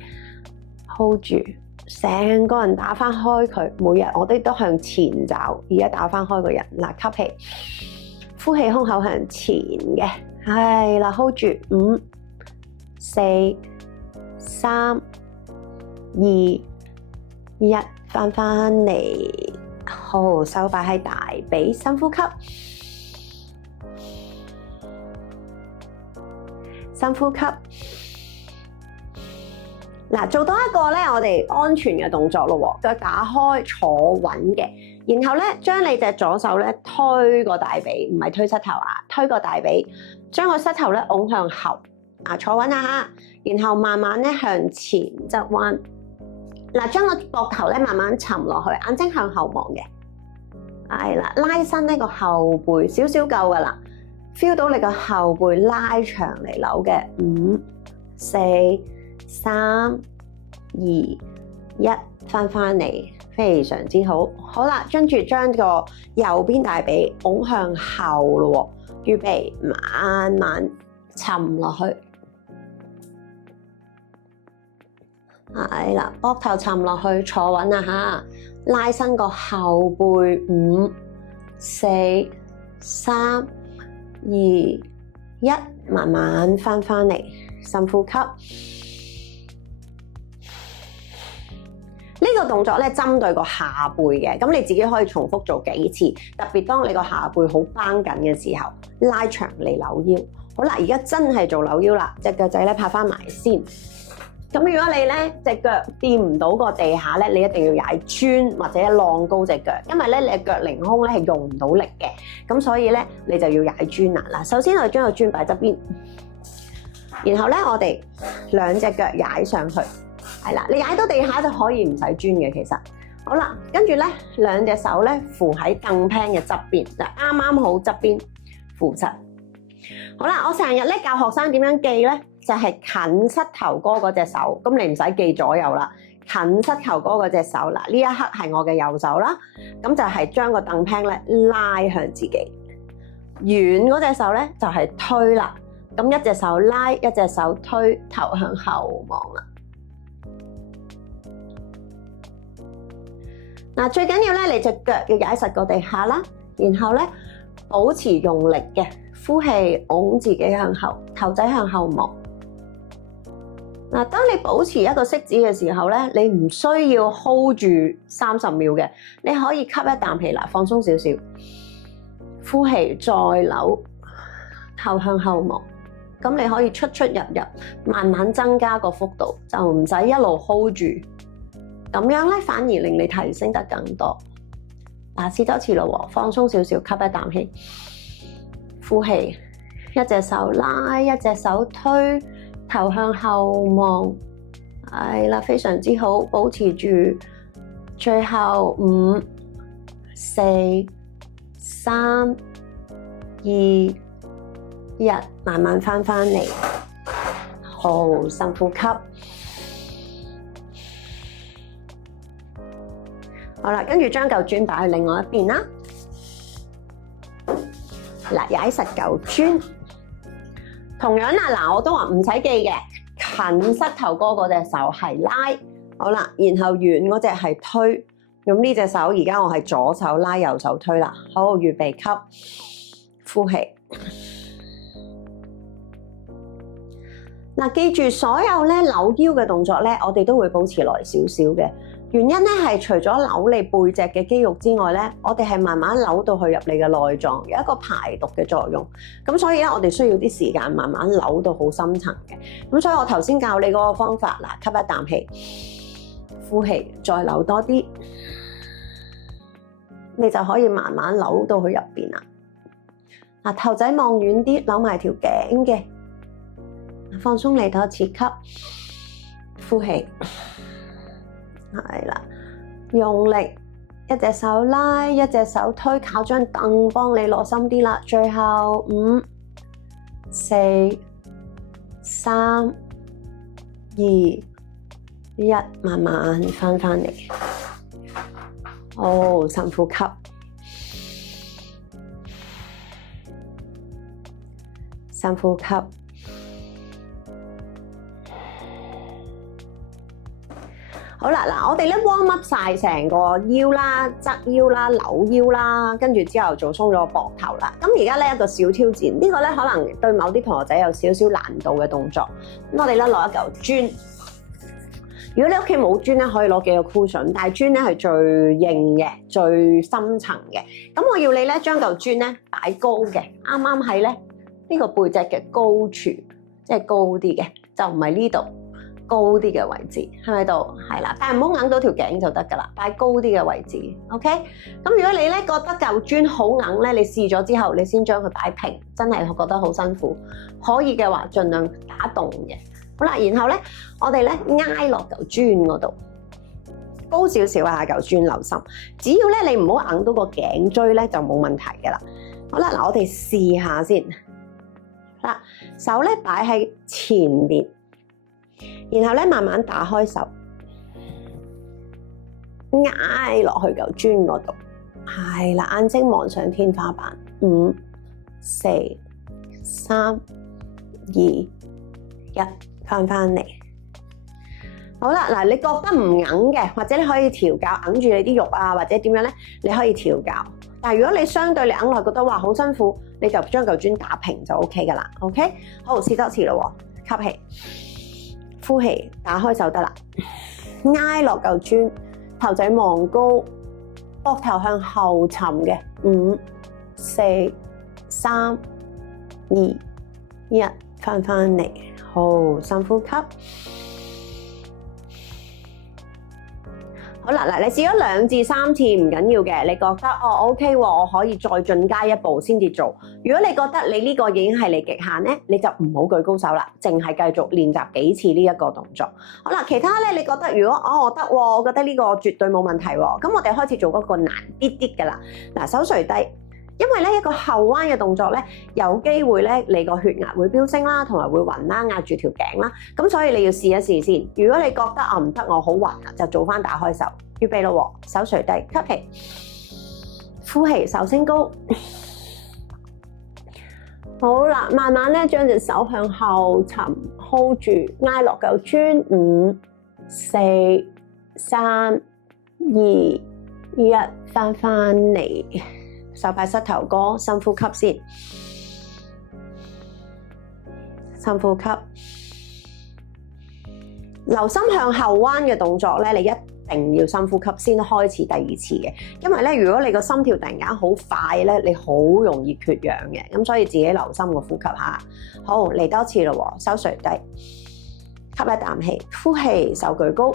，hold 住，成個人打翻開佢。每日我哋都向前走，而家打翻開個人。嗱，吸氣，呼氣，胸口向前嘅。係啦 ，hold 住，5、4、3、2、1，翻嚟。好，手擺喺大髀，深呼吸。深呼吸，嗱，做多一個咧，我哋安全嘅動作咯，腳打開，坐穩嘅，然後咧，將你隻左手咧推個大髀，唔係推膝頭啊，推個大髀，將個膝頭咧拱向後，坐穩啊吓，然後慢慢咧向前側彎，嗱，將個膊頭咧慢慢沉落去，眼睛向後望嘅。係啦，拉伸呢個後背少少夠噶啦 ，feel 到你個後背拉長嚟扭嘅。5、4、3、2、1，翻嚟，非常之好。好啦，跟住將個右邊大髀拱向後咯，預備慢慢沉落去。係啦，膊頭沉落去，坐穩啦吓，拉伸個後背。5、4、3、2、1，慢慢翻嚟，深呼吸。呢個動作咧針對個下背嘅，咁你自己可以重複做幾次，特別當你個下背好繃緊嘅時候，拉長嚟扭腰。好啦，而家真係做扭腰啦，隻腳仔咧拍翻埋先。咁如果你咧隻腳掂唔到個地下咧，你一定要踩磚或者晾高隻腳，因為咧你腳凌空咧係用唔到力嘅，咁所以咧你就要踩磚啦。嗱，首先我哋將個磚擺側邊，然後咧我哋兩隻腳踩上去，係啦，你踩到地下就可以唔使磚嘅其實。好啦，跟住咧兩隻手咧扶喺凳平嘅側邊，就啱啱好側邊扶實。好啦，我成日咧教學生點樣記咧，就係近膝頭哥嗰隻手，咁你唔使記左右啦，近膝頭哥嗰隻手嗱，呢一刻係我嘅右手啦，咁就係將個凳平咧拉向自己，遠嗰隻手咧就係推啦，咁一隻手拉，一隻手推，頭向後望啦。嗱，最緊要咧，你隻腳要踩實個地下啦，然後咧保持用力嘅呼氣，拱自己向後，頭仔向後望。嗱，當你保持一個息指嘅時候咧，你唔需要 hold 住30秒嘅，你可以吸一啖氣啦，放鬆少少，呼氣再扭，頭向後望。咁你可以出出入入，慢慢增加個幅度，就唔使一路 hold 住。咁樣咧，反而令你提升得更多。嗱，試多次咯，放鬆少少，吸一啖氣，呼氣，一隻手拉，一隻手推，頭向後望，係啦，非常之好，保持住。最後5、4、3、2、1，慢慢翻嚟，好，深呼吸。好啦，跟住將嚿磚擺去另外一邊啦。嗱，踩實嚿磚，同樣啦，嗱，我都話唔使記嘅，近膝頭哥嗰隻手係拉，好啦，然後遠嗰隻係推。咁呢隻手而家我係左手拉，右手推啦。好，預備吸，呼氣。嗱，記住所有咧扭腰嘅動作咧，我哋都會保持耐少少嘅。原因咧係除咗扭你背脊嘅肌肉之外咧，我哋係慢慢扭到去入你嘅內臟，有一個排毒嘅作用。咁所以咧，我哋需要啲時間慢慢扭到好深層嘅。咁所以我頭先教你嗰個方法，嗱，吸一啖氣，呼氣，再扭多啲，你就可以慢慢扭到去入邊啦。嗱，頭仔望遠啲，扭埋條頸嘅，放鬆嚟多次吸，呼氣。係啦，用力，一隻手拉，一隻手推，靠張凳幫你落深啲啦。最後5、4、3、2、1，慢慢翻嚟。好，深呼吸，深呼吸。好啦，嗱，我哋咧 warm up 晒成個腰啦、側腰啦、扭腰啦，跟住之後做鬆咗個膊頭啦。咁而家咧一個小挑戰，呢個咧可能對某啲同學仔有少少難度嘅動作。咁我哋咧攞一嚿磚，如果你屋企冇磚咧，可以攞幾個 cushion，但係磚咧係最硬嘅、最深層嘅。咁我要你咧將嚿磚咧擺高嘅，啱啱喺咧呢個背脊嘅高處，即係高啲嘅，就唔係呢度。高啲嘅位置係咪度？係啦，但係唔好硬到條頸就得㗎啦，擺高啲嘅位置 ，OK？咁如果你咧覺得嚿磚好硬咧，你試咗之後，你先將佢擺平，真係覺得好辛苦，可以嘅話盡量打戙嘅。好啦，然後咧我哋咧挨落嚿磚嗰度，高少少啊，嚿磚留心。只要咧你唔好硬到個頸椎咧，就冇問題㗎啦。好啦，嗱我哋試下先。嗱，手咧擺喺前面，然後咧慢慢打開手，挨落去嚿磚嗰度。係啦，眼睛望上天花板。5、4、3、2、1，翻嚟。好啦，嗱，你覺得唔硬嘅，或者你可以調校，硬住你啲肉啊，或者點樣咧，你可以調校。但係如果你相對你硬落覺得哇好辛苦，你就將嚿磚打平就 OK 噶啦。OK， 好，試多次咯，吸氣，呼氣，打開手得啦，挨落嚿磚，頭仔望高，膊頭向後沉嘅。5、4、3、2、1，翻嚟，好，深呼吸。好啦，嗱，你試咗2至3次唔緊要嘅，你覺得OK 喎，我可以再進階一步先至做。如果你覺得你呢個已經係你極限咧，你就唔好舉高手啦，淨係繼續練習幾次呢一個動作。好啦，其他咧你覺得如果我得喎，我覺得呢個絕對冇問題喎，咁我哋開始做嗰個難啲啲㗎啦。嗱，手垂低。因為咧一個後彎嘅動作咧，有機會咧你個血壓會飆升啦，同埋會暈啦，壓住條頸啦，咁所以你要試一試先。如果你覺得唔得，我好暈啊，就做翻打開手，預備咯，手垂低，吸氣，呼氣，手升高。好啦，慢慢咧將隻手向後沉 ，hold 住，挨落嚿磚。5、4、3、2、1，翻嚟。手擺膝頭哥，深呼吸先，深呼吸。留心向後彎嘅動作咧，你一定要深呼吸先開始第二次嘅。因為咧，如果你個心跳突然間好快咧，你好容易缺氧嘅。咁所以自己留心個呼吸下。好，嚟多次咯，手垂低，吸一啖氣，呼氣，手舉高。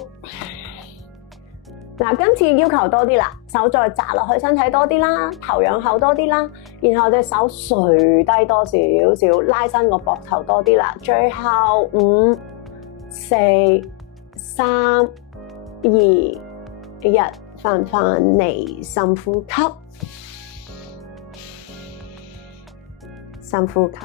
嗱，今次要求多啲啦，手再扎落去身體多啲啦，頭仰後多啲啦，然後隻手垂低多少少，拉伸個膊頭多啲啦。最後5、4、3、2、1，翻嚟，深呼吸，深呼吸。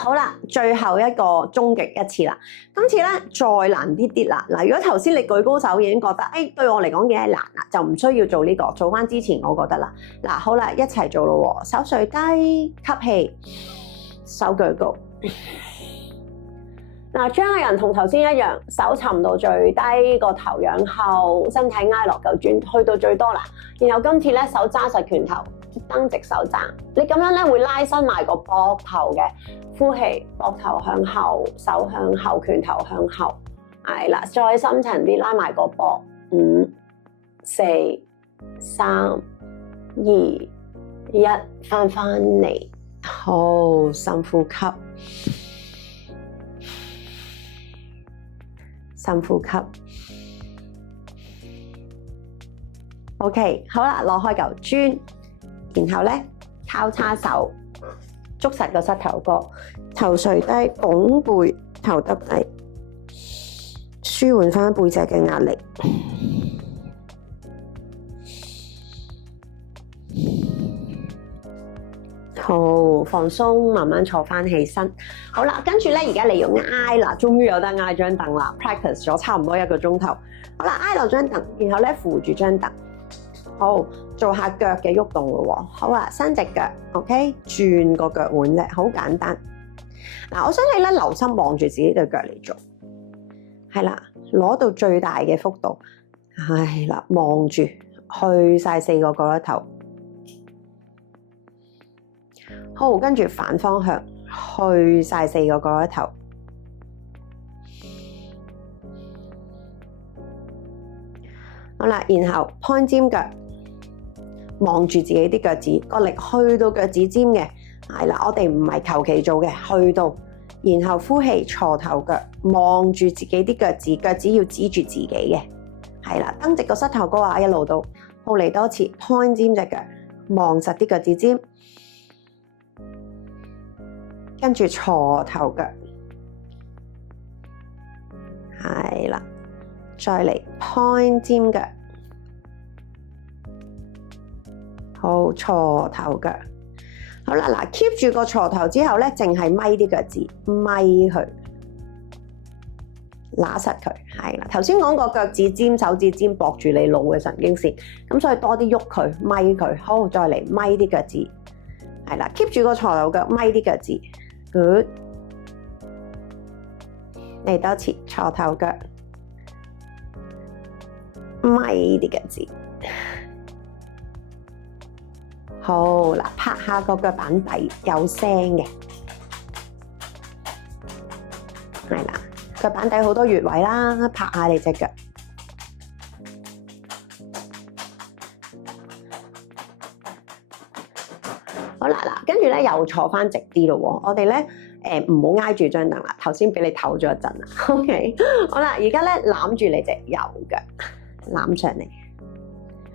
好啦，最後一個終極一次啦。今次咧再難啲啲啦。嗱，如果頭先你舉高手已經覺得，對我嚟講已經係難啦，就唔需要做呢個，做翻之前我覺得啦。嗱，好啦，一齊做咯。手垂低，吸氣，手舉高。嗱，將個人同頭先一樣，手沉到最低，個頭仰後，身體挨落嚿磚，去到最多啦。然後今次咧手揸實拳頭，蹬直手踭，你咁樣咧會拉伸埋個膊頭嘅。呼氣，膊頭向後，手向後，拳頭向後，係啦，再深層啲拉埋個膊。5、4、3、2、1，翻嚟，好，深呼吸，深呼吸。OK， 好啦，攞開嚿磚，然後咧交叉手。捉實個膝頭哥，頭垂低，拱背，頭耷低，舒緩翻背脊嘅壓力。好，放鬆，慢慢坐翻起身。好啦，跟住咧，而家你要挨啦，終於有得挨張凳啦。practice 咗差唔多1個鐘頭。好啦，挨落張凳，然後咧扶住張凳。好，做下腳嘅喐動咯喎。好啊，伸直腳 ，OK， 轉個腳腕啫，好簡單。嗱，我想你咧留心望住自己對腳嚟做，係啦，攞到最大嘅幅度，係啦，望住，去晒4個角落頭。好，跟住反方向，去晒4個角落頭。好啦，然後 point 尖腳。望住自己啲腳趾，個力去到腳趾尖嘅，係啦，我哋唔係求其做嘅，去到，然後呼氣，錯頭腳，望住自己啲腳趾，腳趾要指住自己嘅，係啦，蹬直個膝頭哥啊，一路到，好，嚟多次 point 尖隻腳，望實啲腳趾尖，跟住錯頭腳，再嚟 point 尖腳，好，錯頭腳。好啦，嗱 keep 住個錯頭之後咧，淨係咪啲腳趾，咪佢，揦實佢，係啦。頭先講過腳趾尖、手指尖駁住你腦嘅神經線，咁所以多啲喐佢，咪佢。好，再嚟咪啲腳趾，係啦 ，keep 住個錯頭腳，咪啲腳趾 ，good。嚟多次錯頭腳，咪啲腳趾。好嗱，拍下個腳板底有聲嘅，係啦，腳板底好多穴位啦，拍下你隻腳。好啦，嗱，跟住咧又坐翻直啲咯，我哋咧唔好挨住張凳啦，頭先俾你唞咗一陣啦 ，OK， 好啦，而家咧攬住你隻右腳，攬上嚟。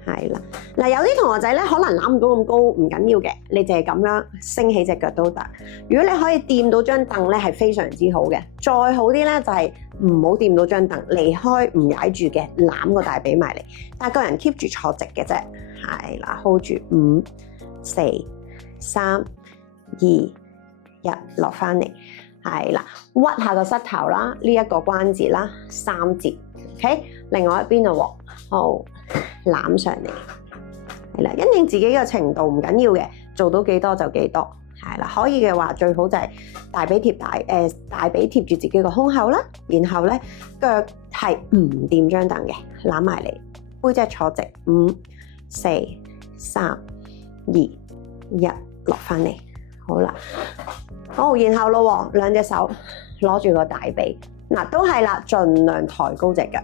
係啦，嗱，有啲同學仔咧可能攬唔到咁高，唔緊要嘅，你淨係咁樣升起隻腳都得。如果你可以掂到張凳咧，係非常之好嘅。再好啲咧就係唔好掂到張凳，離開唔踩住嘅，攬個大髀埋嚟，但係個人 keep 住坐直嘅啫。係啦 ，hold 住5、4、3、2、1，落翻嚟。係啦，屈下個膝頭啦，呢一個關節啦，3節 ，OK， 另外一邊咯喎，好。攬上嚟，係啦，因應自己嘅程度唔緊要嘅，做到幾多就幾多，係啦，可以嘅話最好就係大髀貼大髀貼住自己個胸口啦，然後咧腳係唔掂張凳嘅，攬埋嚟，背脊坐直，5、4、3、2、1，落翻嚟，好啦，好，然後咯，兩隻手攞住個大髀，嗱都係啦，盡量抬高隻腳。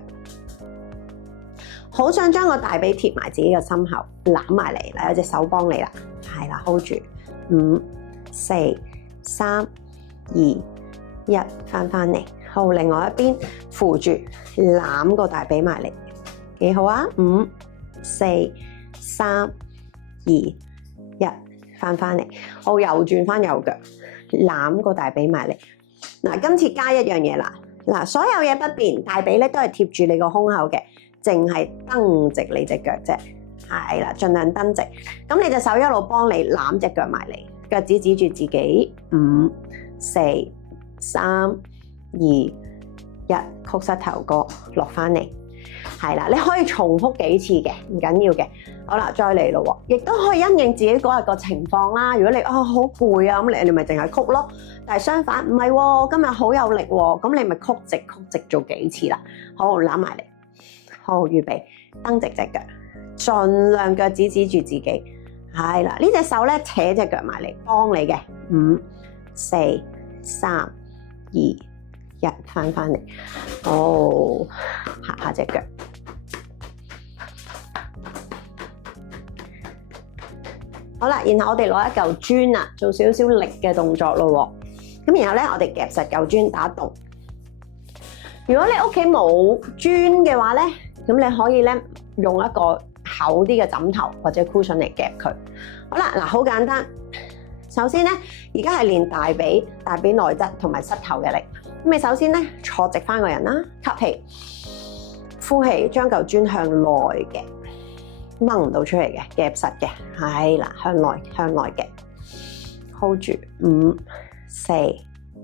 好想將個大髀貼埋自己嘅心口，攬埋嚟，嚟有隻手幫你啦，係啦 ，hold 住，5、4、3、2、1，翻嚟，好，另外一邊扶住，攬個大髀埋嚟，幾好啊，5、4、3、2、1，翻嚟，好，右轉翻右腳，攬個大髀埋嚟，嗱，今次加一樣嘢啦，嗱，所有嘢不變，大髀咧都係貼住你個胸口嘅。淨係蹬直你隻腳啫，係啦，盡量蹬直。咁你隻手一路幫你攬隻腳埋嚟，腳趾指住自己，5、4、3、2、1，曲膝頭哥落翻嚟，係啦，你可以重複幾次嘅，唔緊要嘅。好啦，再嚟咯，亦都可以因應自己嗰日個情況啦。如果你好攰啊，咁你咪淨係曲咯。但係相反，唔係喎，今日好有力喎，咁你咪曲直做幾次啦。好，攬埋嚟。好，預備，蹬直隻腳，盡量腳趾指住自己，係啦，呢隻手咧扯隻腳埋嚟幫你嘅，5、4、3、2、1，翻嚟，好，拍下隻腳，好啦，然後我哋攞一嚿磚啊，做少少力嘅動作咯，咁然後咧我哋夾實嚿磚打洞。如果你屋企冇磚嘅話咧，咁你可以咧用一個厚啲嘅枕頭或者 cushion 嚟夾佢。好啦，嗱，好簡單。首先咧，而家係練大髀內側同埋膝頭嘅力。咁你首先咧坐直翻個人啦，吸氣，呼氣，將嚿磚向內嘅，掹唔到出嚟嘅，夾實嘅，係啦，向內嘅 ，hold 住，5、4、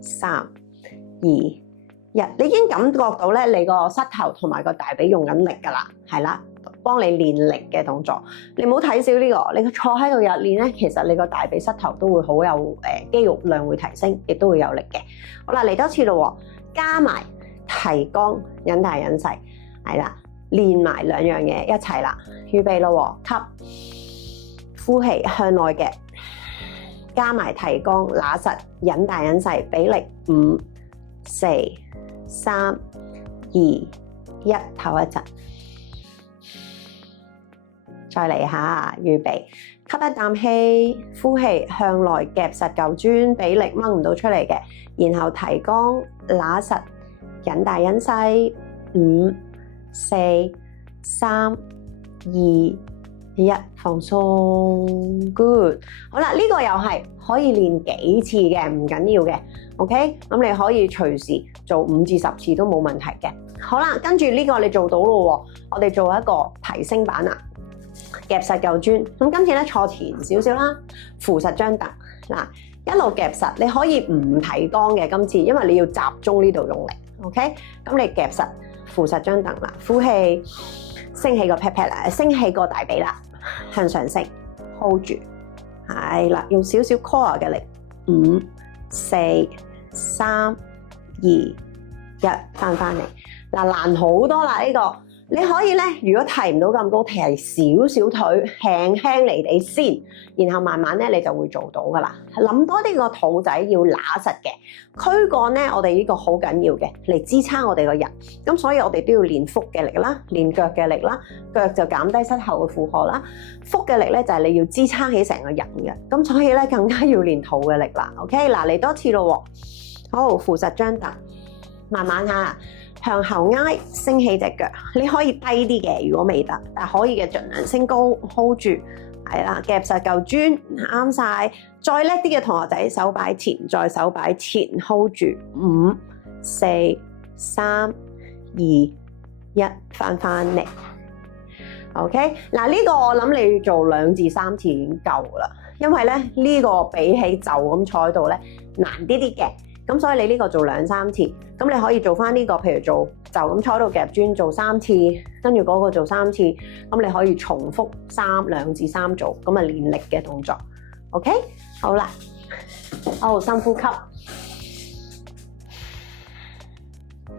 3、2。你已經感覺到咧，你個膝頭同埋個大髀用緊力㗎啦，係啦，幫你練力嘅動作。你唔好睇少呢個，你坐喺度日練咧，其實你個大髀膝頭都會好有肌肉量會提升，亦都會有力嘅。好啦，嚟多次咯，加埋提肛引大引細，係啦，練埋兩樣嘢一齊啦，預備咯，吸，呼氣向內嘅，加埋提肛揦實引大引細，俾力5、4、3、2、1，唞一陣，再嚟下，預備，吸一啖氣，呼氣向內夾實嚿磚，俾力掹唔到出嚟嘅，然後提肛揦實引大引細，5、4、3、2、1，放鬆 ，good， 好啦，呢個又係可以練幾次嘅，唔緊要嘅 ，OK， 咁你可以隨時做5至10次都冇問題嘅。好啦，跟住呢個你做到咯喎，我哋做一個提升版啦，夾實嚿磚。咁今次咧坐前少少啦，扶實張凳嗱，一路夾實，你可以唔提肛嘅今次，因為你要集中呢度用力。OK， 咁你夾實扶實張凳啦，呼氣，升起個 pat pat 啦，升起個大髀啦，向上升 ，hold 住，係啦，用少少 core 嘅力，5、4、3、2、1，翻嚟。嗱，難好多啦呢個，你可以咧，如果提唔到咁高，提少少腿，輕輕離地先，然後慢慢咧你就會做到噶啦。諗多啲個肚仔要揦實嘅，軀幹咧我哋呢個好緊要嘅，嚟支撐我哋個人。咁所以我哋都要練腹嘅力啦，練腳嘅力啦，腳就減低膝後嘅負荷啦。腹嘅力咧就係你要支撐起成個人嘅，咁所以咧更加要練肚嘅力啦。OK， 嗱嚟多次咯喎，好，扶實張凳，慢慢下。向後挨，升起隻腳，你可以低啲嘅，如果未得，但係可以嘅，盡量升高 ，hold 住，係啦，夾實嚿磚，啱晒。再叻啲嘅同學仔，手擺前，再手擺前 ，hold 住，5、4、3、2、1，翻嚟。OK， 嗱呢個我諗你要做2至3次已經夠啦，因為咧呢個比起就咁坐喺度咧難啲啲嘅。咁所以你呢個做2、3次，咁你可以做翻呢個，譬如做就咁坐喺度夾磚做3次，跟住嗰個做3次，咁你可以重複2至3做，咁啊練力嘅動作。OK， 好啦，好，深呼吸，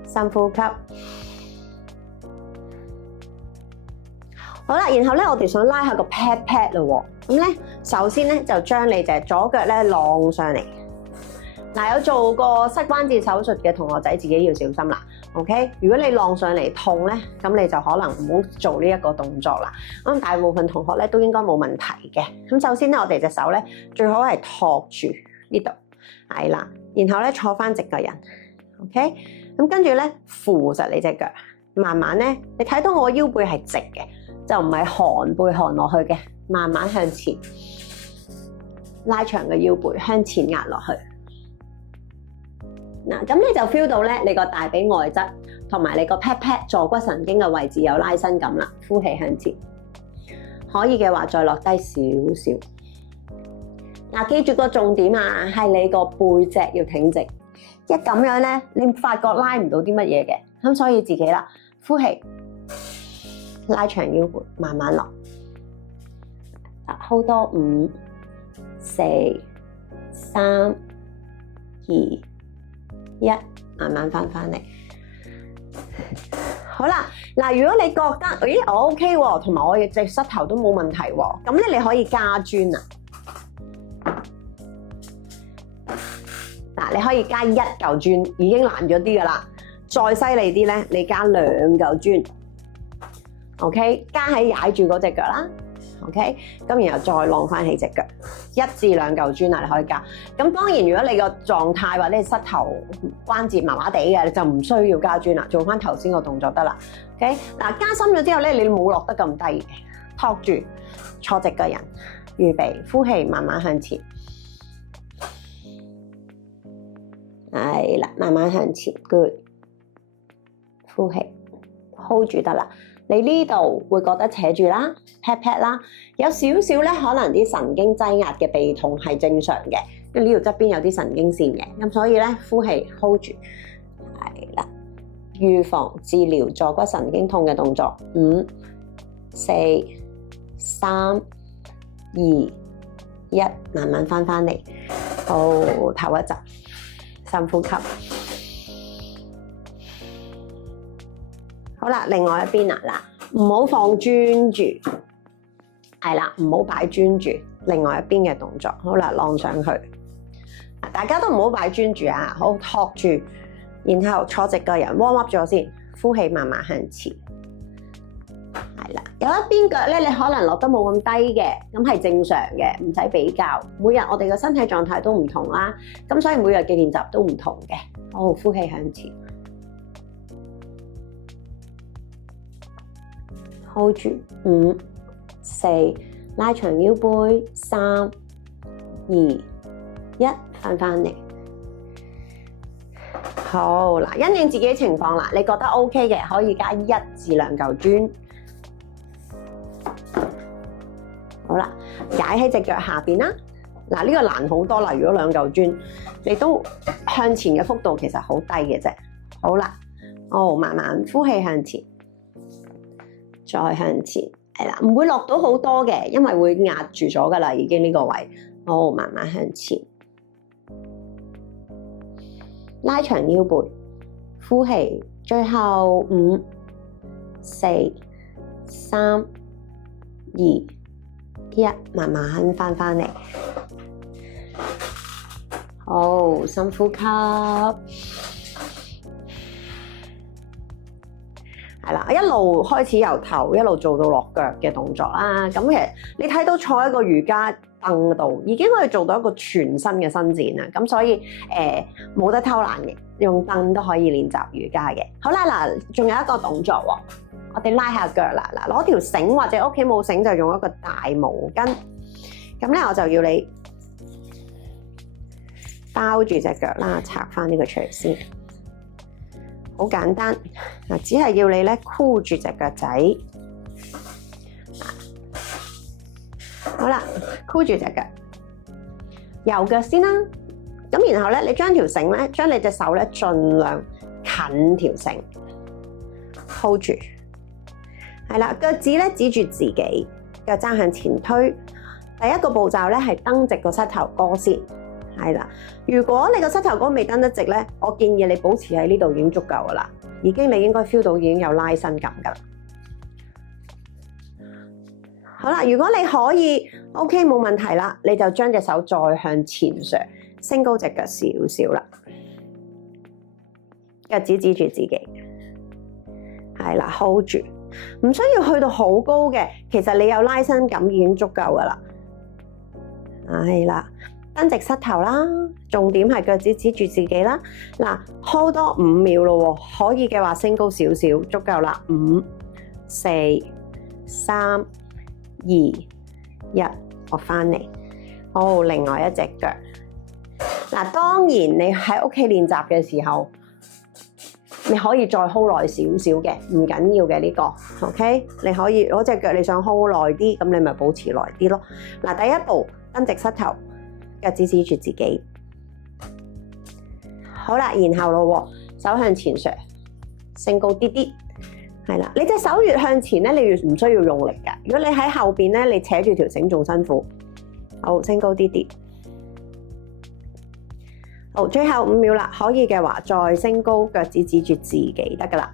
深呼吸。好啦，然後咧我哋想拉下個 pat pat 咯喎，咁咧首先咧就將你隻左腳咧晾上嚟。嗱，有做過膝關節手術嘅同學仔自己要小心啦。OK， 如果你晾上嚟痛咧，咁你就可能唔好做呢一個動作啦。咁大部分同學咧都應該冇問題嘅。咁首先咧，我哋隻手咧最好係托住呢度，係啦，然後咧坐翻直個人。OK， 咁跟住咧扶實你隻腳，慢慢咧，你睇到我腰背係直嘅，就唔係寒背寒落去嘅，慢慢向前拉長個腰背，向前壓落去。嗱，咁你就 feel 到咧，你個大髀外側同埋你個 pat pat 坐骨神經嘅位置有拉伸感啦。呼氣向前，可以嘅話再落低少少。嗱，記住個重點啊，係你個背脊要挺直。一咁樣咧，你發覺拉唔到啲乜嘢嘅，咁所以自己啦，呼氣，拉長腰背，慢慢落。hold 多5、4、3、2、1，慢慢翻嚟。好啦，嗱，如果你覺得，咦，我 OK 喎，同埋我嘅隻膝頭都冇問題喎，咁咧你可以加磚啊。嗱，你可以加1嚿磚，已經難咗啲噶啦。再犀利啲咧，你加2嚿磚。OK， 加喺踩住嗰隻腳啦。OK， 咁然後再晾翻起隻腳，1至2嚿磚啊，你可以加。咁當然，如果你個狀態或者你膝頭關節麻麻地嘅，你就唔需要加磚啦，做翻頭先個動作得啦。OK， 嗱，加深咗之後咧，你冇落得咁低嘅，托住坐直個人，預備呼氣，慢慢向前，係啦，慢慢向前 ，good， 呼氣 ，hold 住得啦。你呢度會覺得扯住啦 pat pat 啦，有少少咧可能啲神經擠壓嘅鼻痛係正常嘅，因為呢度側邊有啲神經線嘅，咁所以咧呼氣 hold 住，係啦，預防治療坐骨神經痛嘅動作，5、4、3、2、1，慢慢翻嚟，好，唞一陣，深呼吸。好啦，另外一邊啊，嗱，唔好放磚住，係啦，唔好擺磚住。另外一邊嘅動作，好啦，晾上去，大家都唔好擺磚住啊，好托住，然後坐直個人 warm up 咗先，呼氣慢慢向前，係啦。有一邊腳咧，你可能落得冇咁低嘅，咁係正常嘅，唔使比較。每日我哋嘅身體狀態都唔同啦，咁所以每日嘅練習都唔同嘅。好，呼氣向前。hold 住5、4，拉長腰背3、2、1，翻嚟。好，好嗱，因應自己情況啦，你覺得 OK 嘅，可以加1至2嚿磚。好啦，踩喺隻腳下邊啦。嗱，呢個難好多啦，如果2嚿磚，你都向前嘅幅度其實好低嘅啫。好啦，慢慢呼氣向前，再向前，係啦，唔會落到好多嘅，因為會壓住咗噶啦，已經呢個位。慢慢向前，拉長腰背，呼氣，最後5、4、3、2、1，慢慢翻返嚟。好，深呼吸。係啦，一路開始由頭一路做到落腳嘅動作啦。咁其實你睇到坐喺個瑜伽凳度，已經可以做到一個全身嘅伸展啦。咁所以冇得偷懶嘅，用凳都可以練習瑜伽嘅。好啦，嗱，仲有一個動作喎，我哋拉下腳啦。嗱，攞條繩或者屋企冇繩就用一個大毛巾。咁咧我就要你包住隻腳啦，拆翻呢個出嚟先。好簡單，只係要你咧箍住隻腳仔。好啦，箍住隻腳，右腳先啦。咁然後咧，你將條繩咧，將你隻手咧盡量近條繩 ，hold 住。係啦，腳趾咧指住自己，腳踭向前推。第一個步驟咧係蹬直個膝頭哥先。係啦，如果你個膝頭哥未蹬得直咧，我建議你保持喺呢度已經足夠噶啦，你應該 feel 到已經有拉伸感噶啦。好啦，如果你可以 OK 冇問題啦，你就將隻手再向前上，升高隻腳少少啦，腳趾指住自己，係啦 ，hold 住，唔需要去到好高嘅，其實你有拉伸感已經足夠噶啦，係啦。蹬直膝頭啦，重點係腳趾指住自己啦。嗱 ，hold 多5秒咯，可以嘅話升高少少，足夠啦。5、4、3、2、1，我翻嚟。好，另外一隻腳。嗱，當然你喺屋企練習嘅時候，你可以再 hold 耐少少嘅，唔緊要嘅呢個。OK， 你可以攞隻腳你想 hold 耐啲，咁你咪保持耐啲咯。嗱，第一步蹬直膝頭。腳趾指住自己，好啦，然後咯，手向前上，升高啲啲，係啦。你隻手越向前咧，你越唔需要用力噶。如果你喺後邊咧，你扯住條繩仲辛苦。好，升高啲啲。好，最後5秒啦，可以嘅話再升高，腳趾指住自己得噶啦。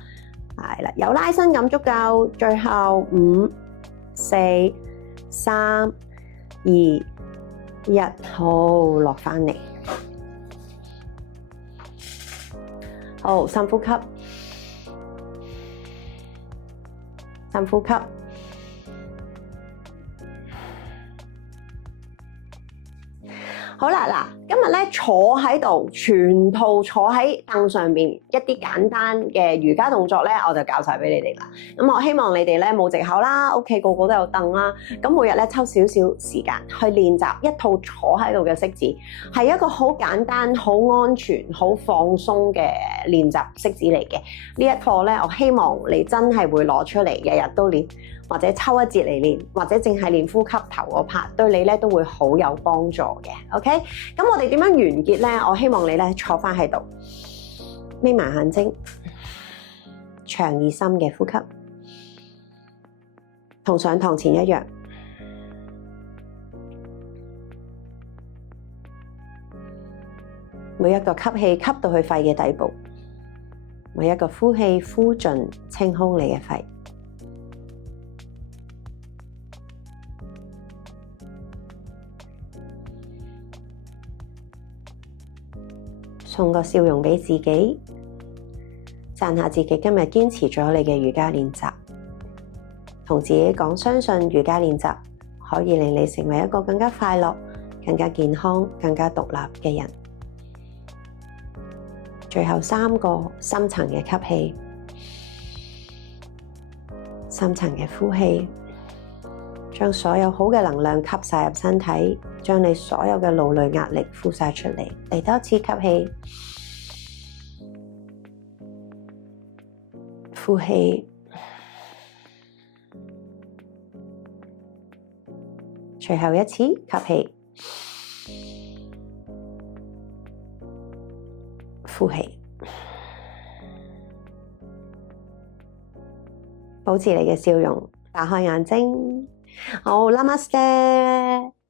係啦，有拉伸感足夠。最後5、4、3、2、1，好，落返嚟，好，深呼吸，深呼吸。好啦，嗱，今日咧坐喺度，全套坐喺凳上面一啲簡單嘅瑜伽動作咧，我就教晒俾你哋啦。咁我希望你哋咧冇藉口啦，屋企個個都有凳啦。咁每日咧抽少少時間去練習一套坐喺度嘅式子，係一個好簡單、好安全、好放鬆嘅練習式子嚟嘅。呢一課咧，我希望你真係會攞出嚟，日日都練，或者抽一節嚟練，或者淨係練呼吸頭嗰 part，對你咧都會好有幫助嘅。OK， 咁我哋點樣完結咧？我希望你咧坐翻喺度，眯埋眼睛，長而深嘅呼吸，同上堂前一樣。每一個吸氣吸到去肺嘅底部，每一個呼氣呼盡，清空你嘅肺。送個笑容俾自己，讚下自己今日堅持咗你嘅瑜伽練習，同自己講，相信瑜伽練習可以令你成為一個更加快樂、更加健康、更加獨立嘅人。最後3個深層嘅吸氣，深層嘅呼氣，將所有好嘅能量吸晒入身體，將你所有嘅勞累壓力呼晒出嚟。嚟多次吸氣，呼氣，最後一次吸氣，呼氣，保持你嘅笑容，打開眼睛。好，Namaste。